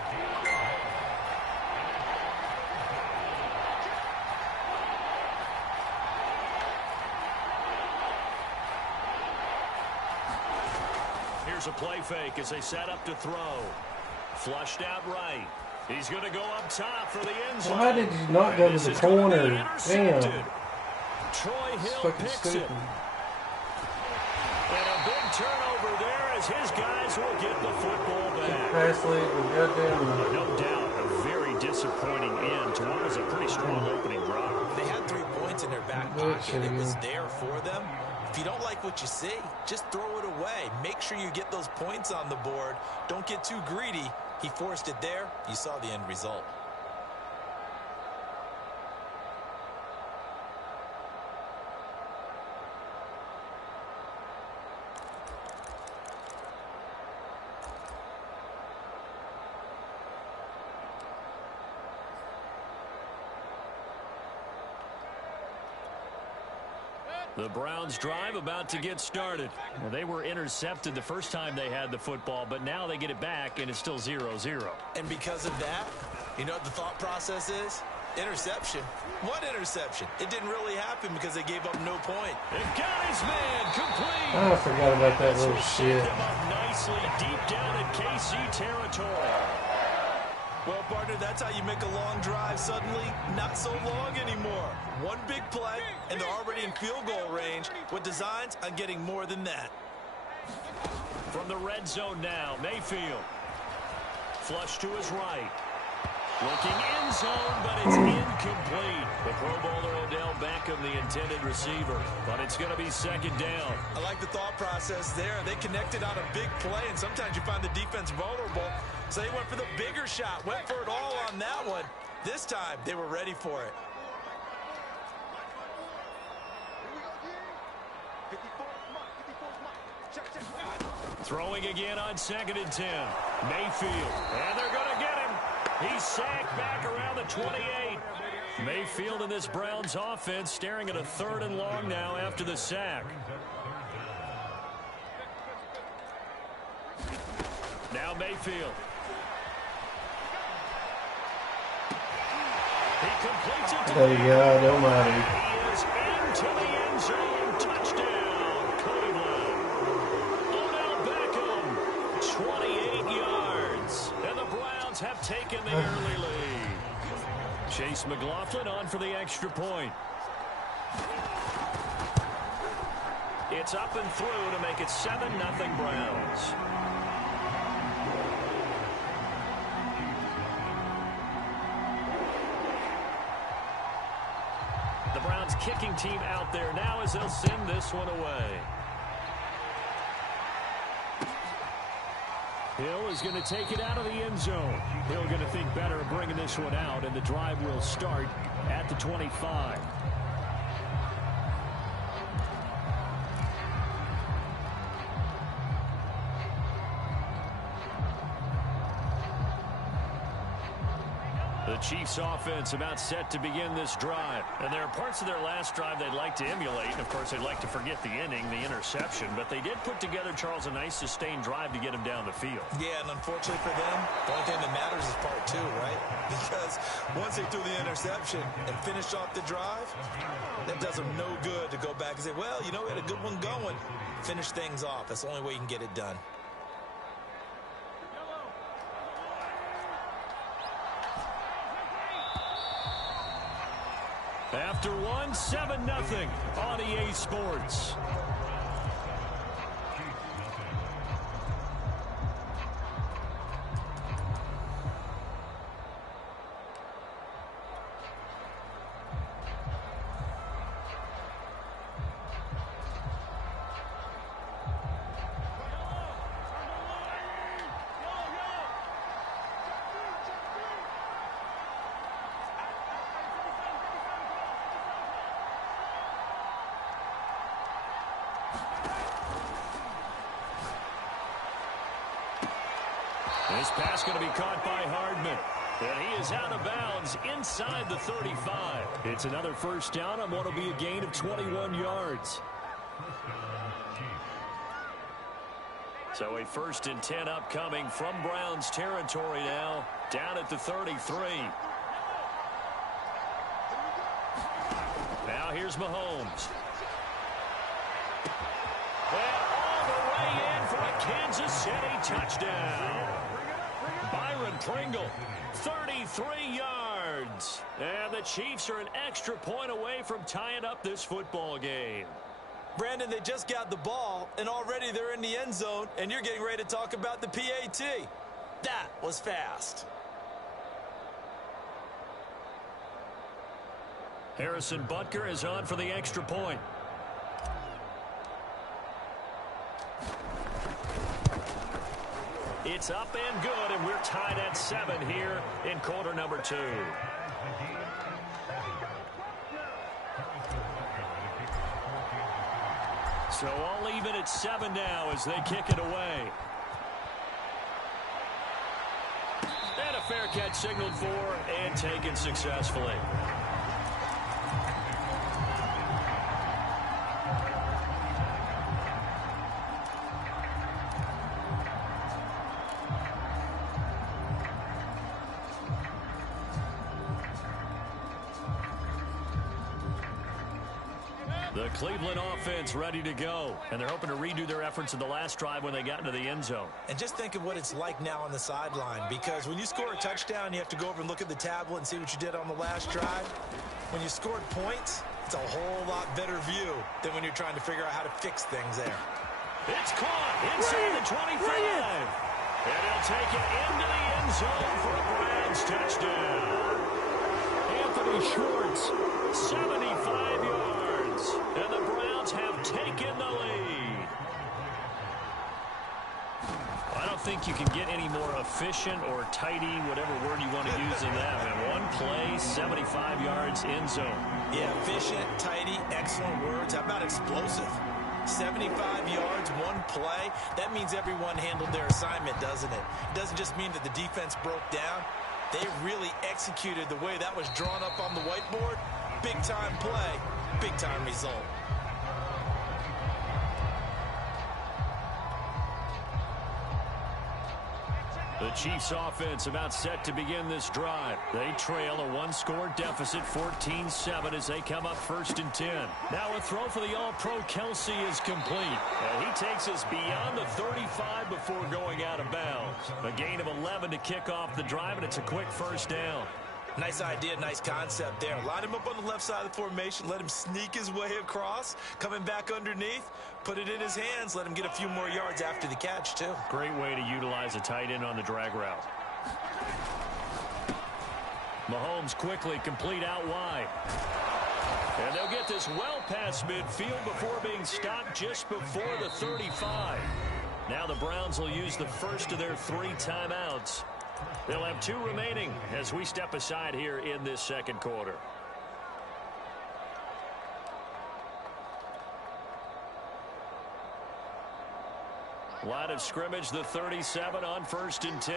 Here's a play fake as they set up to throw. Flushed out right. He's going to go up top for the end zone. Why did you not go to the corner? Damn. Troy It's Hill fucking picks stupid. it. And a big turnover there as his guys will get the football back. Pass lead and goddamn. No doubt, a very disappointing end to what was a pretty strong opening drive. They had 3 points in their back pocket. It was there for them. If you don't like what you see, just throw it away. Make sure you get those points on the board. Don't get too greedy. He forced it there. You saw the end result. The Browns drive about to get started. Well, they were intercepted the first time they had the football, but now they get it back, and it's still 0-0. And because of that, you know what the thought process is? Interception. What interception? It didn't really happen because they gave up no point. It got his man complete. I forgot about that little shit. Him up nicely deep down in KC territory. Well, partner, that's how you make a long drive suddenly not so long anymore. One big play, and they're already in field goal range with designs on getting more than that. From the red zone now, Mayfield. Flush to his right. Looking end zone, but it's incomplete. The Pro Bowler Odell Beckham, the intended receiver, but it's going to be second down. I like the thought process there. They connected on a big play, and sometimes you find the defense vulnerable. So they went for the bigger shot, went for it all on that one. This time, they were ready for it. Throwing again on 2nd and 10. Mayfield, and they're going to get him. He's sacked back around the 28. Mayfield in this Browns offense staring at a 3rd and long now after the sack. Now Mayfield. He completes it to There you go, almighty. He is into the end zone. Touchdown, Cleveland. Odell Beckham, 28 yards. And the Browns have taken the early lead. Chase McLaughlin on for the extra point. It's up and through to make it 7-0 Browns. The Browns kicking team out there now as they'll send this one away. Hill is going to take it out of the end zone. Hill going to think better of bringing this one out, and the drive will start at the 25. The Chiefs offense about set to begin this drive. And there are parts of their last drive they'd like to emulate. And, of course, they'd like to forget the inning, the interception. But they did put together, Charles, a nice sustained drive to get him down the field. Yeah, and unfortunately for them, the only thing that matters is part 2, right? Because once they threw the interception and finished off the drive, that does them no good to go back and say, well, you know, we had a good one going. Finish things off. That's the only way you can get it done. After one, 7-0 on EA Sports. This pass going to be caught by Hardman. And he is out of bounds inside the 35. It's another first down on what will be a gain of 21 yards. So a 1st and 10 upcoming from Browns territory now, down at the 33. Now here's Mahomes. And all the way in for a Kansas City touchdown. Byron Pringle, 33 yards. And the Chiefs are an extra point away from tying up this football game. Brandon, they just got the ball, and already they're in the end zone, and you're getting ready to talk about the PAT. That was fast. Harrison Butker is on for the extra point. It's up and good, and we're tied at 7 here in quarter number 2. So all even at 7 now as they kick it away. And a fair catch signaled for and taken successfully. The Cleveland offense ready to go, and they're hoping to redo their efforts in the last drive when they got into the end zone. And just think of what it's like now on the sideline, because when you score a touchdown, you have to go over and look at the tablet and see what you did on the last drive. When you scored points, it's a whole lot better view than when you're trying to figure out how to fix things there. It's caught inside the 25. And he'll take it into the end zone for a Browns touchdown. Anthony Schwartz, 75 yards. And the Browns have taken the lead. I don't think you can get any more efficient or tidy, whatever word you want to use in that. And one play, 75 yards, end zone. Yeah, efficient, tidy, excellent words. How about explosive? 75 yards, one play. That means everyone handled their assignment, doesn't it? It doesn't just mean that the defense broke down. They really executed the way that was drawn up on the whiteboard. Big-time play, big-time result. The Chiefs offense about set to begin this drive. They trail a one-score deficit, 14-7, as they come up 1st and 10. Now a throw for the All-Pro Kelsey is complete. And he takes us beyond the 35 before going out of bounds. A gain of 11 to kick off the drive, and it's a quick first down. Nice idea, nice concept there. Line him up on the left side of the formation. Let him sneak his way across. Coming back underneath. Put it in his hands. Let him get a few more yards after the catch, too. Great way to utilize a tight end on the drag route. Mahomes quickly complete out wide. And they'll get this well past midfield before being stopped just before the 35. Now the Browns will use the first of their 3 timeouts. They'll have 2 remaining as we step aside here in this second quarter. Line of scrimmage, the 37 on 1st and 10.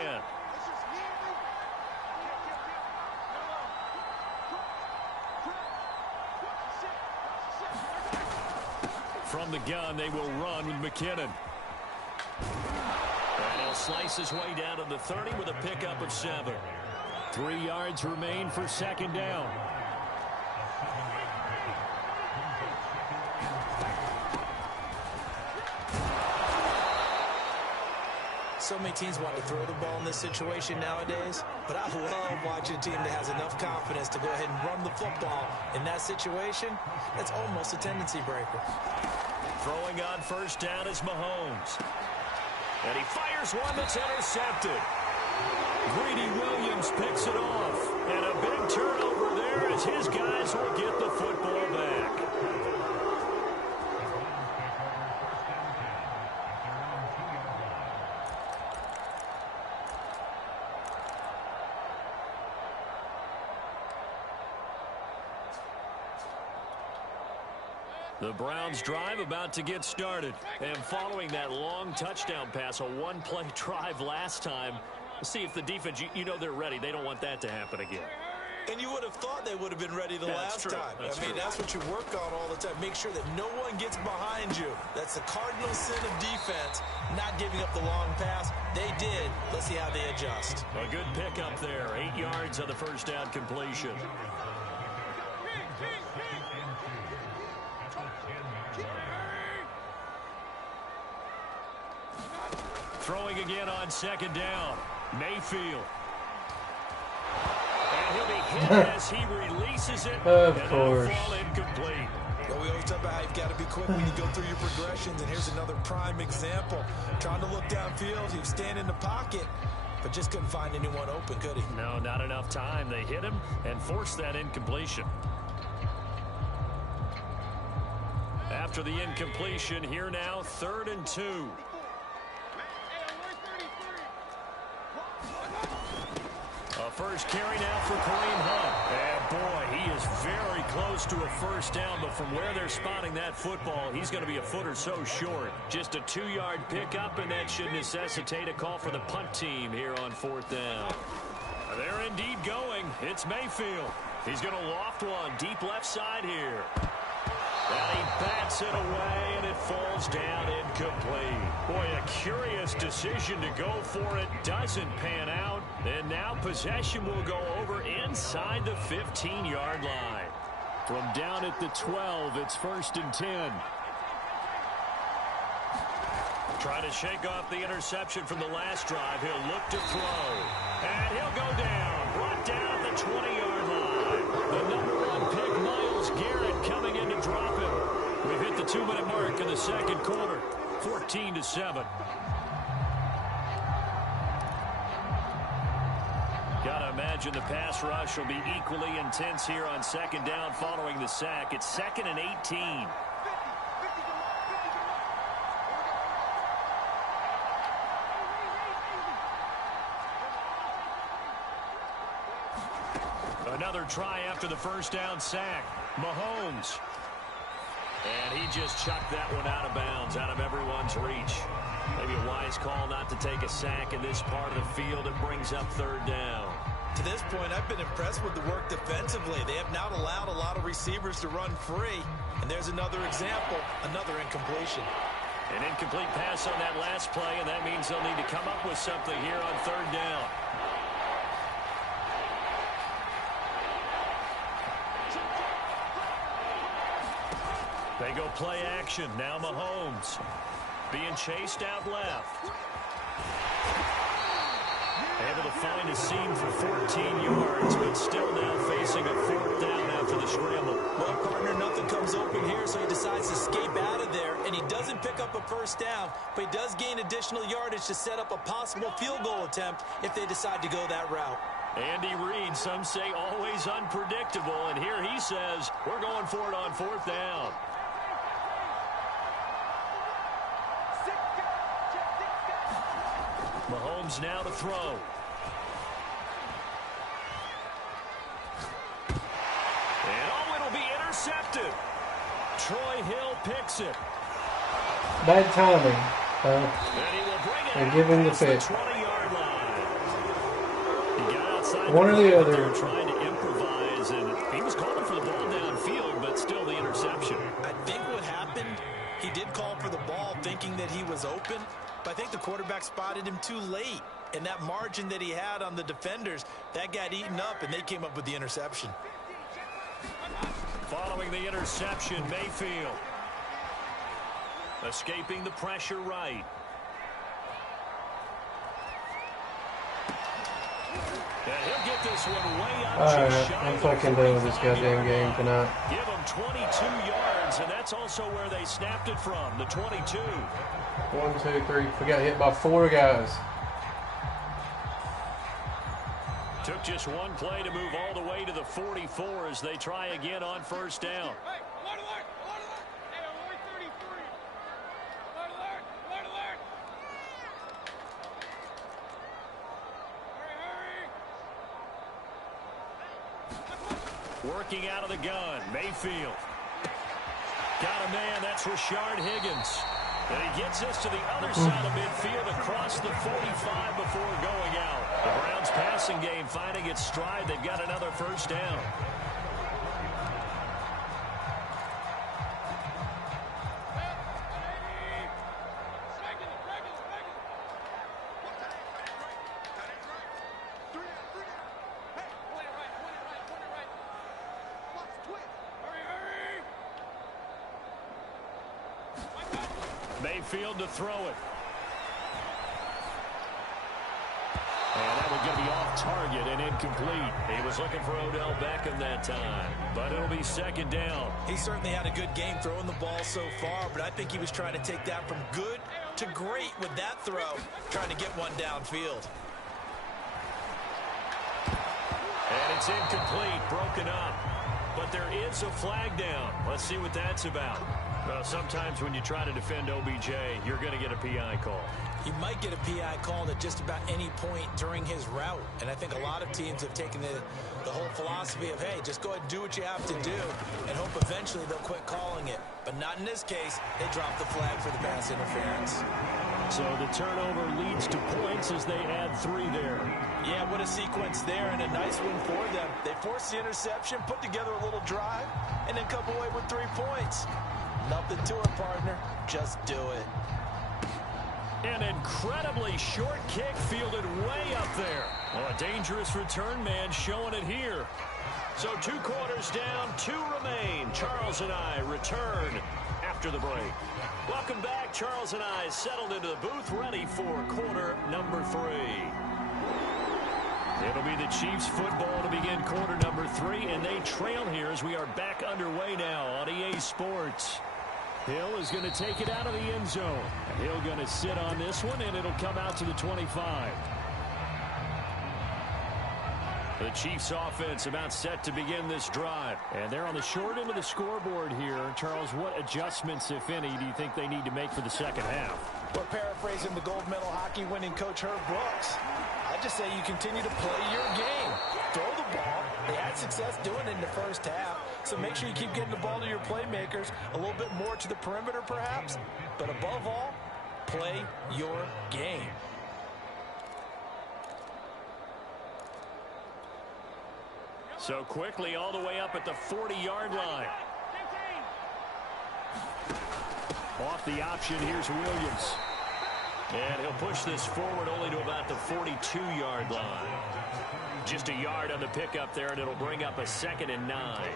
From the gun, they will run with McKinnon. And he'll slice his way down to the 30 with a pickup of 7. 3 yards remain for 2nd down. So many teams want to throw the ball in this situation nowadays, but I love watching a team that has enough confidence to go ahead and run the football in that situation. That's almost a tendency breaker. Throwing on 1st down is Mahomes. And he fires one that's intercepted. Greedy Williams picks it off. And a big turnover there as his guys will get the football back. The Browns drive about to get started. And following that long touchdown pass, a one-play drive last time, let's see if the defense, you know they're ready. They don't want that to happen again. And you would have thought they would have been ready the last time. That's I mean, that's what you work on all the time. Make sure that no one gets behind you. That's the cardinal sin of defense, not giving up the long pass. They did. Let's see how they adjust. A good pickup there. 8 yards on the 1st down completion. Throwing again on second down. Mayfield. And he'll be hit as he releases it. Of and course. That'll fall incomplete. Well, we always talk about how you've got to be quick when you go through your progressions, and here's another prime example. Trying to look downfield, he was standing in the pocket, but just couldn't find anyone open, could he? No, not enough time. They hit him and forced that incompletion. After the incompletion, here now, 3rd and 2. A first carry now for Kareem Hunt. And boy, he is very close to a first down, but from where they're spotting that football, he's going to be a foot or so short. Just a 2-yard pickup, and that should necessitate a call for the punt team here on 4th down. They're indeed going. It's Mayfield. He's going to loft one deep left side here. And he bats it away, and it falls down incomplete. Boy, a curious decision to go for it. Doesn't pan out. And now possession will go over inside the 15-yard line. From down at the 12, it's 1st and 10. Trying to shake off the interception from the last drive. He'll look to throw. And he'll go down. Brought down at the 20-yard line. The #1 pick, Myles Garrett, coming in to drop him. We've hit the 2-minute mark in the second quarter. 14-7. Gotta imagine the pass rush will be equally intense here on second down following the sack. It's 2nd and 18. Another try after the first down sack. Mahomes. And he just chucked that one out of bounds, out of everyone's reach. Maybe a wise call not to take a sack in this part of the field. It brings up 3rd down. To this point, I've been impressed with the work defensively. They have not allowed a lot of receivers to run free. And there's another example, another incompletion. An incomplete pass on that last play, and that means they'll need to come up with something here on 3rd down. They go play action. Now Mahomes being chased out left. Able to find a seam for 14 yards, but still now facing a 4th down after the scramble. Well, partner, nothing comes open here, so he decides to escape out of there, and he doesn't pick up a first down, but he does gain additional yardage to set up a possible field goal attempt if they decide to go that route. Andy Reid, some say always unpredictable, and here he says, we're going for it on 4th down. Mahomes now to throw. And oh, it'll be intercepted. Troy Hill picks it. Bad timing. And he will bring it And give him the past the pick. 20-yard line. He got outside One or the pocket other. there trying to improvise, and he was calling for the ball downfield, but still the interception. I think what happened, he did call for the ball thinking that he was open, but I think the quarterback spotted him too late. And that margin that he had on the defenders, that got eaten up, and they came up with the interception. Following the interception, Mayfield. Escaping the pressure right. And he'll get this one way up. Alright, I'm fucking done with this goddamn game tonight. Give him 22 yards, and that's also where they snapped it from, the 22. 1, 2, 3. We got hit by 4 guys. Took just one play to move all the way to the 44 as they try again on 1st down. Working out of the gun, Mayfield. Got a man, that's Rashard Higgins. And he gets this to the other side of midfield across the 45 before going out. The Browns passing game finding its stride. They've got another 1st down. Mayfield to throw it. target and incomplete. He was looking for Odell Beckham that time, but it'll be second down. He certainly had a good game throwing the ball so far, but I think he was trying to take that from good to great with that throw, trying to get one downfield. And it's incomplete, broken up. But there is a flag down. Let's see what that's about. Well, sometimes when you try to defend OBJ, you're going to get a PI call. You might get a PI called at just about any point during his route. And I think a lot of teams have taken the whole philosophy of, hey, just go ahead and do what you have to do and hope eventually they'll quit calling it. But not in this case. They dropped the flag for the pass interference. So the turnover leads to points as they add 3 there. Yeah, what a sequence there and a nice one for them. They forced the interception, put together a little drive, and then come away with 3 points. Nothing to it, partner. Just do it. An incredibly short kick fielded way up there. Well, a dangerous return man showing it here. So 2 quarters down, 2 remain. Charles and I return after the break. Welcome back. Charles and I settled into the booth ready for quarter number 3. It'll be the Chiefs football to begin quarter number 3, and they trail here as we are back underway now on EA Sports. Hill is going to take it out of the end zone. Hill going to sit on this one, and it'll come out to the 25. The Chiefs offense about set to begin this drive. And they're on the short end of the scoreboard here. Charles, what adjustments, if any, do you think they need to make for the second half? We're paraphrasing the gold medal hockey winning coach Herb Brooks. I just say you continue to play your game. Throw the ball. They had success doing it in the first half. So make sure you keep getting the ball to your playmakers, a little bit more to the perimeter perhaps. But above all, play your game. So quickly all the way up at the 40-yard line. Off the option, here's Williams. And he'll push this forward only to about the 42-yard line. Just a yard on the pickup there, and it'll bring up a 2nd and 9.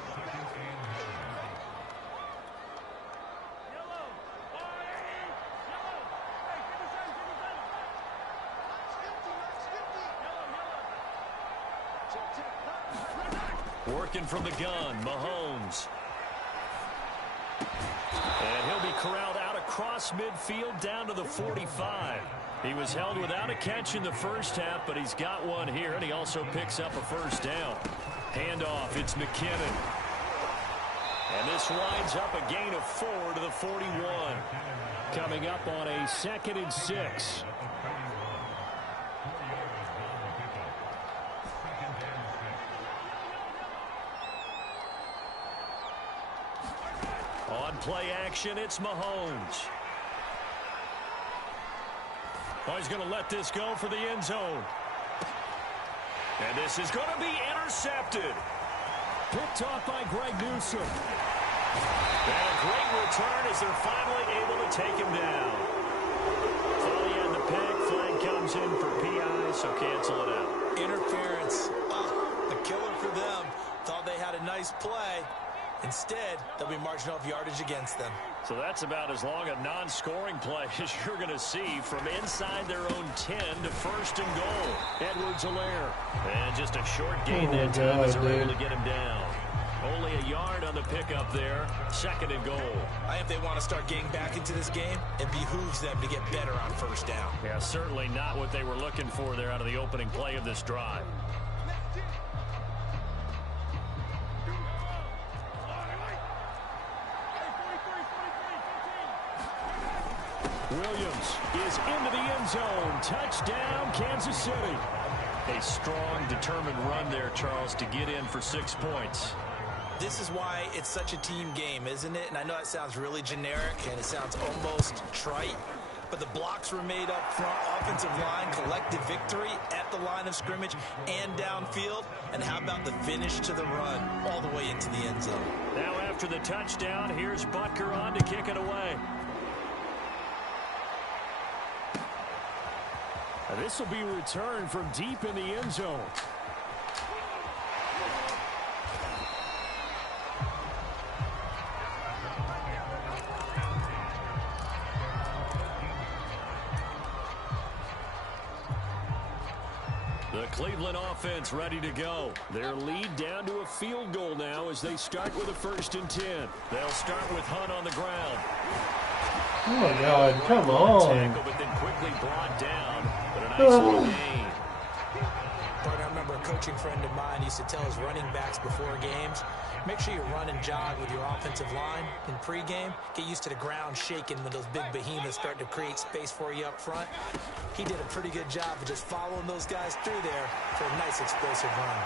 Working from the gun, Mahomes. And he'll be corralled out across midfield down to the 45. He was held without a catch in the first half, but he's got one here, and he also picks up a first down. Handoff, it's McKinnon. And this winds up a gain of 4 to the 41. Coming up on a 2nd and 6. On play action, it's Mahomes. Oh, he's going to let this go for the end zone. And this is going to be intercepted. Picked off by Greg Newsome. And a great return as they're finally able to take him down. Finally had the pick. Flag comes in for PI, so cancel it out. Interference. The killer for them. Thought they had a nice play. Instead, they'll be marching off yardage against them. So that's about as long a non-scoring play as you're going to see from inside their own 10 to 1st and goal. Edwards-Helaire. And just a short gain that time as they're able to get him down. Only a yard on the pickup there. 2nd and goal. If they want to start getting back into this game, it behooves them to get better on 1st down. Yeah, certainly not what they were looking for there out of the opening play of this drive. Williams is into the end zone. Touchdown, Kansas City. A strong, determined run there, Charles, to get in for 6 points. This is why it's such a team game, isn't it? And I know that sounds really generic and it sounds almost trite, but the blocks were made up front, offensive line, collective victory at the line of scrimmage and downfield. And how about the finish to the run all the way into the end zone? Now after the touchdown, here's Butker on to kick it away. This will be returned from deep in the end zone. The Cleveland offense ready to go. Their lead down to a field goal now as they start with a 1st and 10. They'll start with Hunt on the ground. Oh my God, come on. Tackle, but then quickly brought down. But a nice little gain. I remember a coaching friend of mine used to tell his running backs before games, make sure you run and jog with your offensive line in pregame. Get used to the ground shaking when those big behemoths start to create space for you up front. He did a pretty good job of just following those guys through there for a nice explosive run.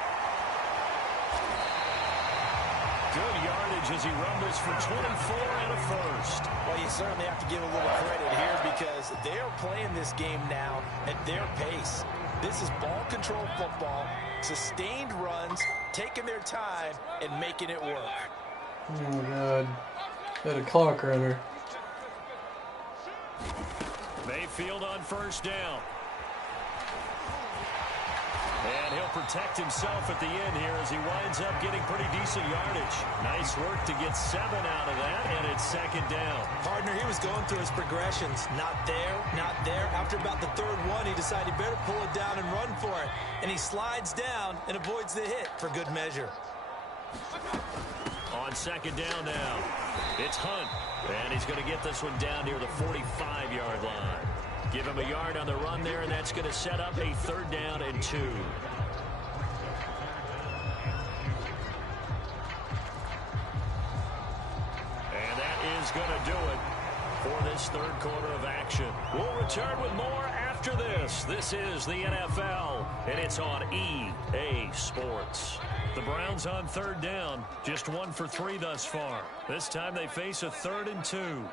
Good yardage as he rumbles for 24 and a 1st. Well, you certainly have to give a little credit here because they're playing this game now at their pace. This is ball control football, sustained runs, taking their time, and making it work. Oh my God. Got a clock runner. Mayfield on 1st down. And he'll protect himself at the end here as he winds up getting pretty decent yardage. Nice work to get 7 out of that, and it's 2nd down. Partner, he was going through his progressions. Not there, not there. After about the 3rd one, he decided he better pull it down and run for it. And he slides down and avoids the hit for good measure. On 2nd down now, it's Hunt. And he's going to get this one down near the 45-yard line. Give him a yard on the run there, and that's going to set up a 3rd down and 2. And that is going to do it for this 3rd quarter of action. We'll return with more after this. This is the NFL, and it's on EA Sports. The Browns on 3rd down, just 1 for 3 thus far. This time they face a 3rd and 2.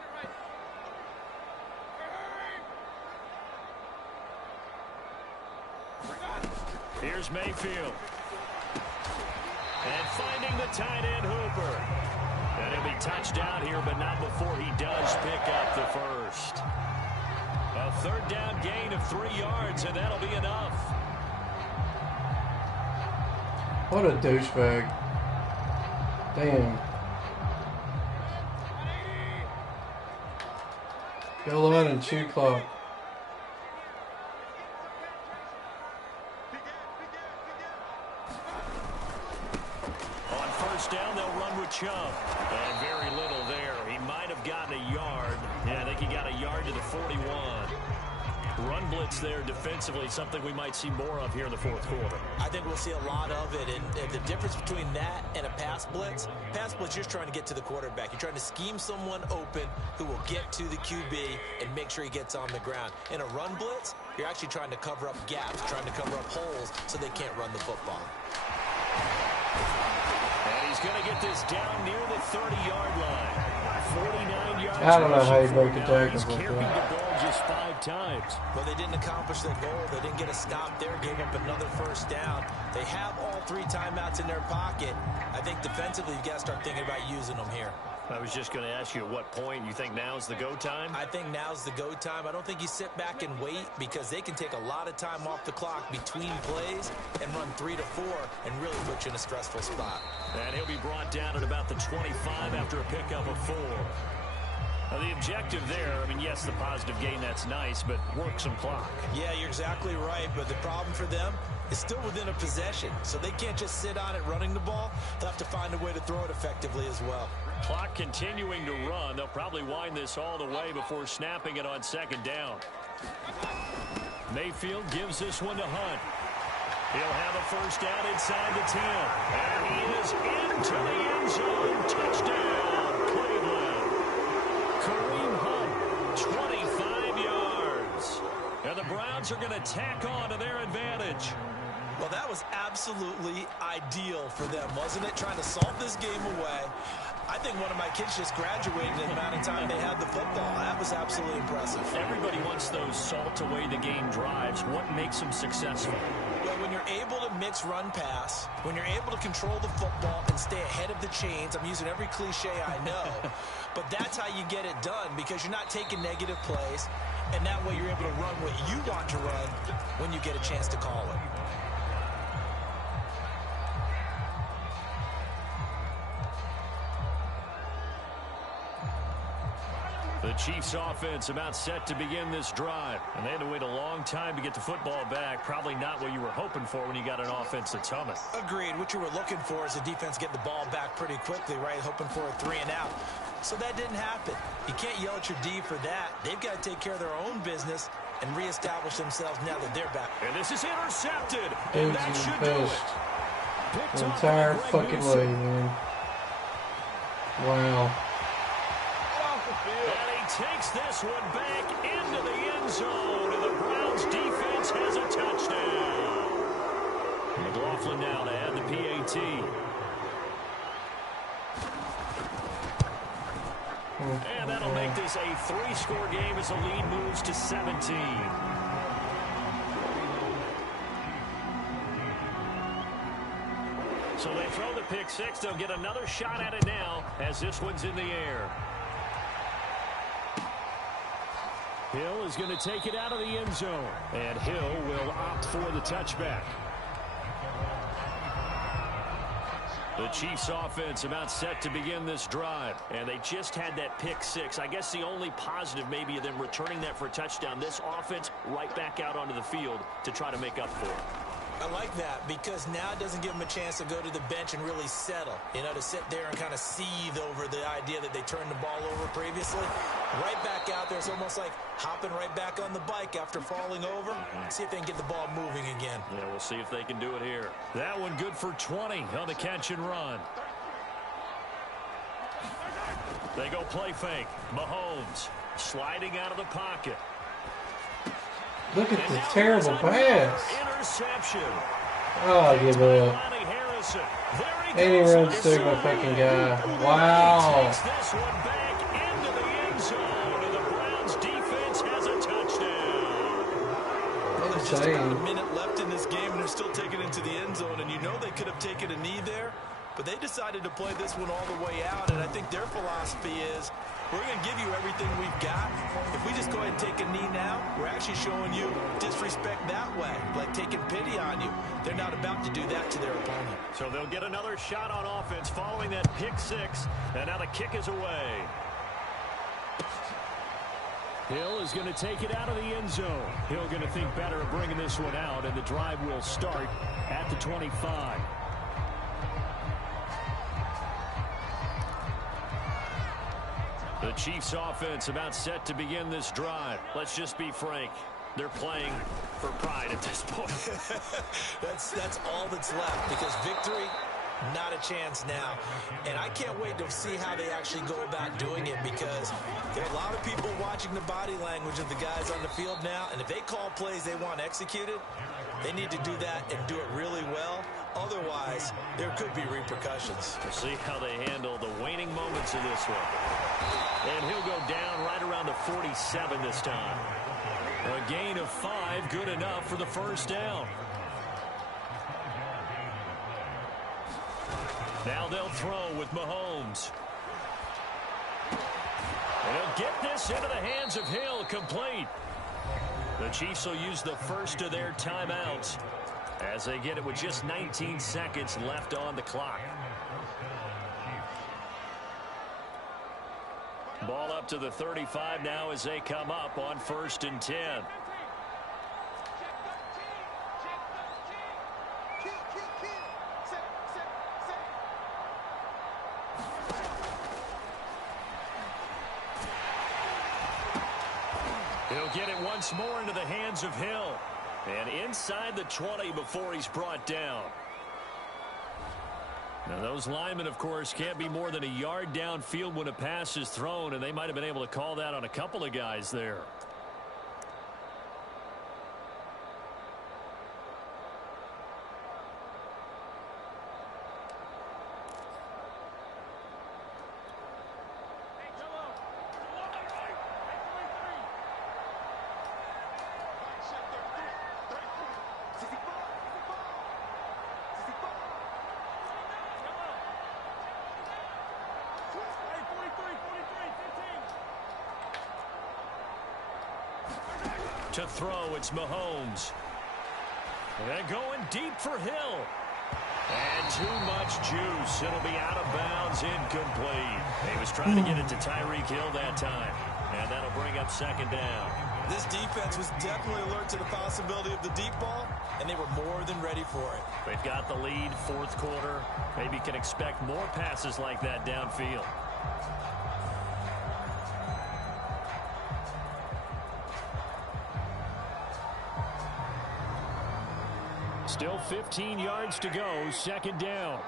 Here's Mayfield. And finding the tight end Hooper. And he'll be touched down here, but not before he does pick up the 1st. A 3rd down gain of 3 yards, and that'll be enough. What a douchebag. Damn. Go line and chew clock. On 1st down, they'll run with Chubb. And very little there. He might have gotten a yard. Yeah, I think he got a yard to the 41. Run blitz there defensively, something we might see more of here in the 4th quarter. I think we'll see a lot of it, and the difference between that and a pass blitz, you're trying to get to the quarterback. You're trying to scheme someone open who will get to the QB and make sure he gets on the ground. In a run blitz, you're actually trying to cover up gaps, trying to cover up holes so they can't run the football. And he's going to get this down near the 30-yard line. 49 yards. I don't know how you break a tackle. He's carried the ball just 5 times. Well, they didn't accomplish their goal. They didn't get a stop there, gave up another 1st down. They have all 3 timeouts in their pocket. I think defensively, you've got to start thinking about using them here. I was just going to ask you at what point you think now's the go time? I think now's the go time. I don't think you sit back and wait because they can take a lot of time off the clock between plays and run 3 to 4 and really put you in a stressful spot. And he'll be brought down at about the 25 after a pickup of 4. Now, the objective there, I mean, yes, the positive gain, that's nice, but work some clock. Yeah, you're exactly right, but the problem for them is still within a possession, so they can't just sit on it running the ball. They'll have to find a way to throw it effectively as well. Clock continuing to run. They'll probably wind this all the way before snapping it on 2nd down. Mayfield gives this one to Hunt. He'll have a 1st down inside the 10. And he is into the end zone. Touchdown, Cleveland. Kareem Hunt, 25 yards. And the Browns are going to tack on to their advantage. Well, that was absolutely ideal for them, wasn't it? Trying to salt this game away. I think one of my kids just graduated in the amount of time they had the football. That was absolutely impressive. Everybody wants those salt away the game drives. What makes them successful? Well, when you're able to mix run pass, when you're able to control the football and stay ahead of the chains, I'm using every cliche I know, but that's how you get it done because you're not taking negative plays, and that way you're able to run what you want to run when you get a chance to call it. The Chiefs offense about set to begin this drive. And they had to wait a long time to get the football back. Probably not what you were hoping for when you got an offense that's humming. Agreed. What you were looking for is the defense get the ball back pretty quickly, right? Hoping for a 3 and out. So that didn't happen. You can't yell at your D for that. They've got to take care of their own business and reestablish themselves now that they're back. And this is intercepted. Dude's And that should do it. the entire fucking way, man. Wow. And he takes this one back into the end zone, and the Browns defense has a touchdown. McLaughlin now to add the PAT. And that'll make this a 3-score game as the lead moves to 17. So they throw the pick six. They'll get another shot at it now as this one's in the air. Hill is going to take it out of the end zone. And Hill will opt for the touchback. The Chiefs offense about set to begin this drive. And they just had that pick six. I guess the only positive maybe of them returning that for a touchdown. This offense right back out onto the field to try to make up for it. I like that because now it doesn't give them a chance to go to the bench and really settle. You know, to sit there and kind of seethe over the idea that they turned the ball over previously. Right back out there. It's almost like hopping right back on the bike after falling over. See if they can get the ball moving again. Yeah, we'll see if they can do it here. That one good for 20 on the catch and run. They go play fake. Mahomes sliding out of the pocket. Look at the terrible pass. Interception. Oh, I give up. And he runs through my fucking guy. Wow. Takes this one back into the end zone, and the Browns defense has a touchdown. Well, there's just about a minute left in this game, and they're still taking it into the end zone. And you know they could have taken a knee there, but they decided to play this one all the way out. And I think their philosophy is, we're going to give you everything we've got. If we just go ahead and take a knee now, we're actually showing you disrespect that way, like taking pity on you. They're not about to do that to their opponent. So they'll get another shot on offense following that pick six, and now the kick is away. Hill is going to take it out of the end zone. Hill going to think better of bringing this one out, and the drive will start at the 25. The Chiefs offense about set to begin this drive. Let's just be frank. They're playing for pride at this point. That's all that's left because victory, not a chance now. And I can't wait to see how they actually go about doing it because there are a lot of people watching the body language of the guys on the field now. And if they call plays they want executed, they need to do that and do it really well. Otherwise, there could be repercussions. We'll see how they handle the waning moments of this one. And he'll go down right around the 47 this time. A gain of 5, good enough for the first down. Now they'll throw with Mahomes. And he'll get this into the hands of Hill, complete. The Chiefs will use the first of their timeouts as they get it with just 19 seconds left on the clock. Ball up to the 35 now as they come up on 1st and 10. He'll get it once more into the hands of Hill. And inside the 20 before he's brought down. Now those linemen, of course, can't be more than a yard downfield when a pass is thrown, and they might have been able to call that on a couple of guys there. To throw, it's Mahomes. And going deep for Hill. And too much juice. It'll be out of bounds, incomplete. He was trying to get it to Tyreek Hill that time. And that'll bring up second down. This defense was definitely alert to the possibility of the deep ball, and they were more than ready for it. They've got the lead, fourth quarter. Maybe can expect more passes like that downfield. Still 15 yards to go, second down.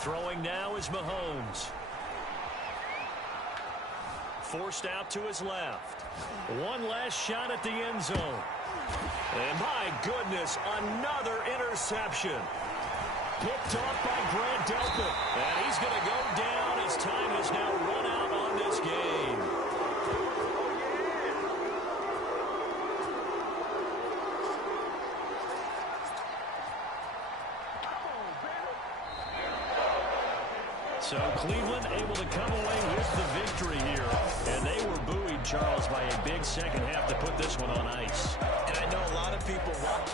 Throwing now is Mahomes. Forced out to his left. One last shot at the end zone. And my goodness, another interception. Picked off by Grant Delpit. And he's going to go down. His time has now run out on this game. So Cleveland able to come away with the victory here. And they were buoyed, Charles, by a big second half to put this one on ice. And I know a lot of people want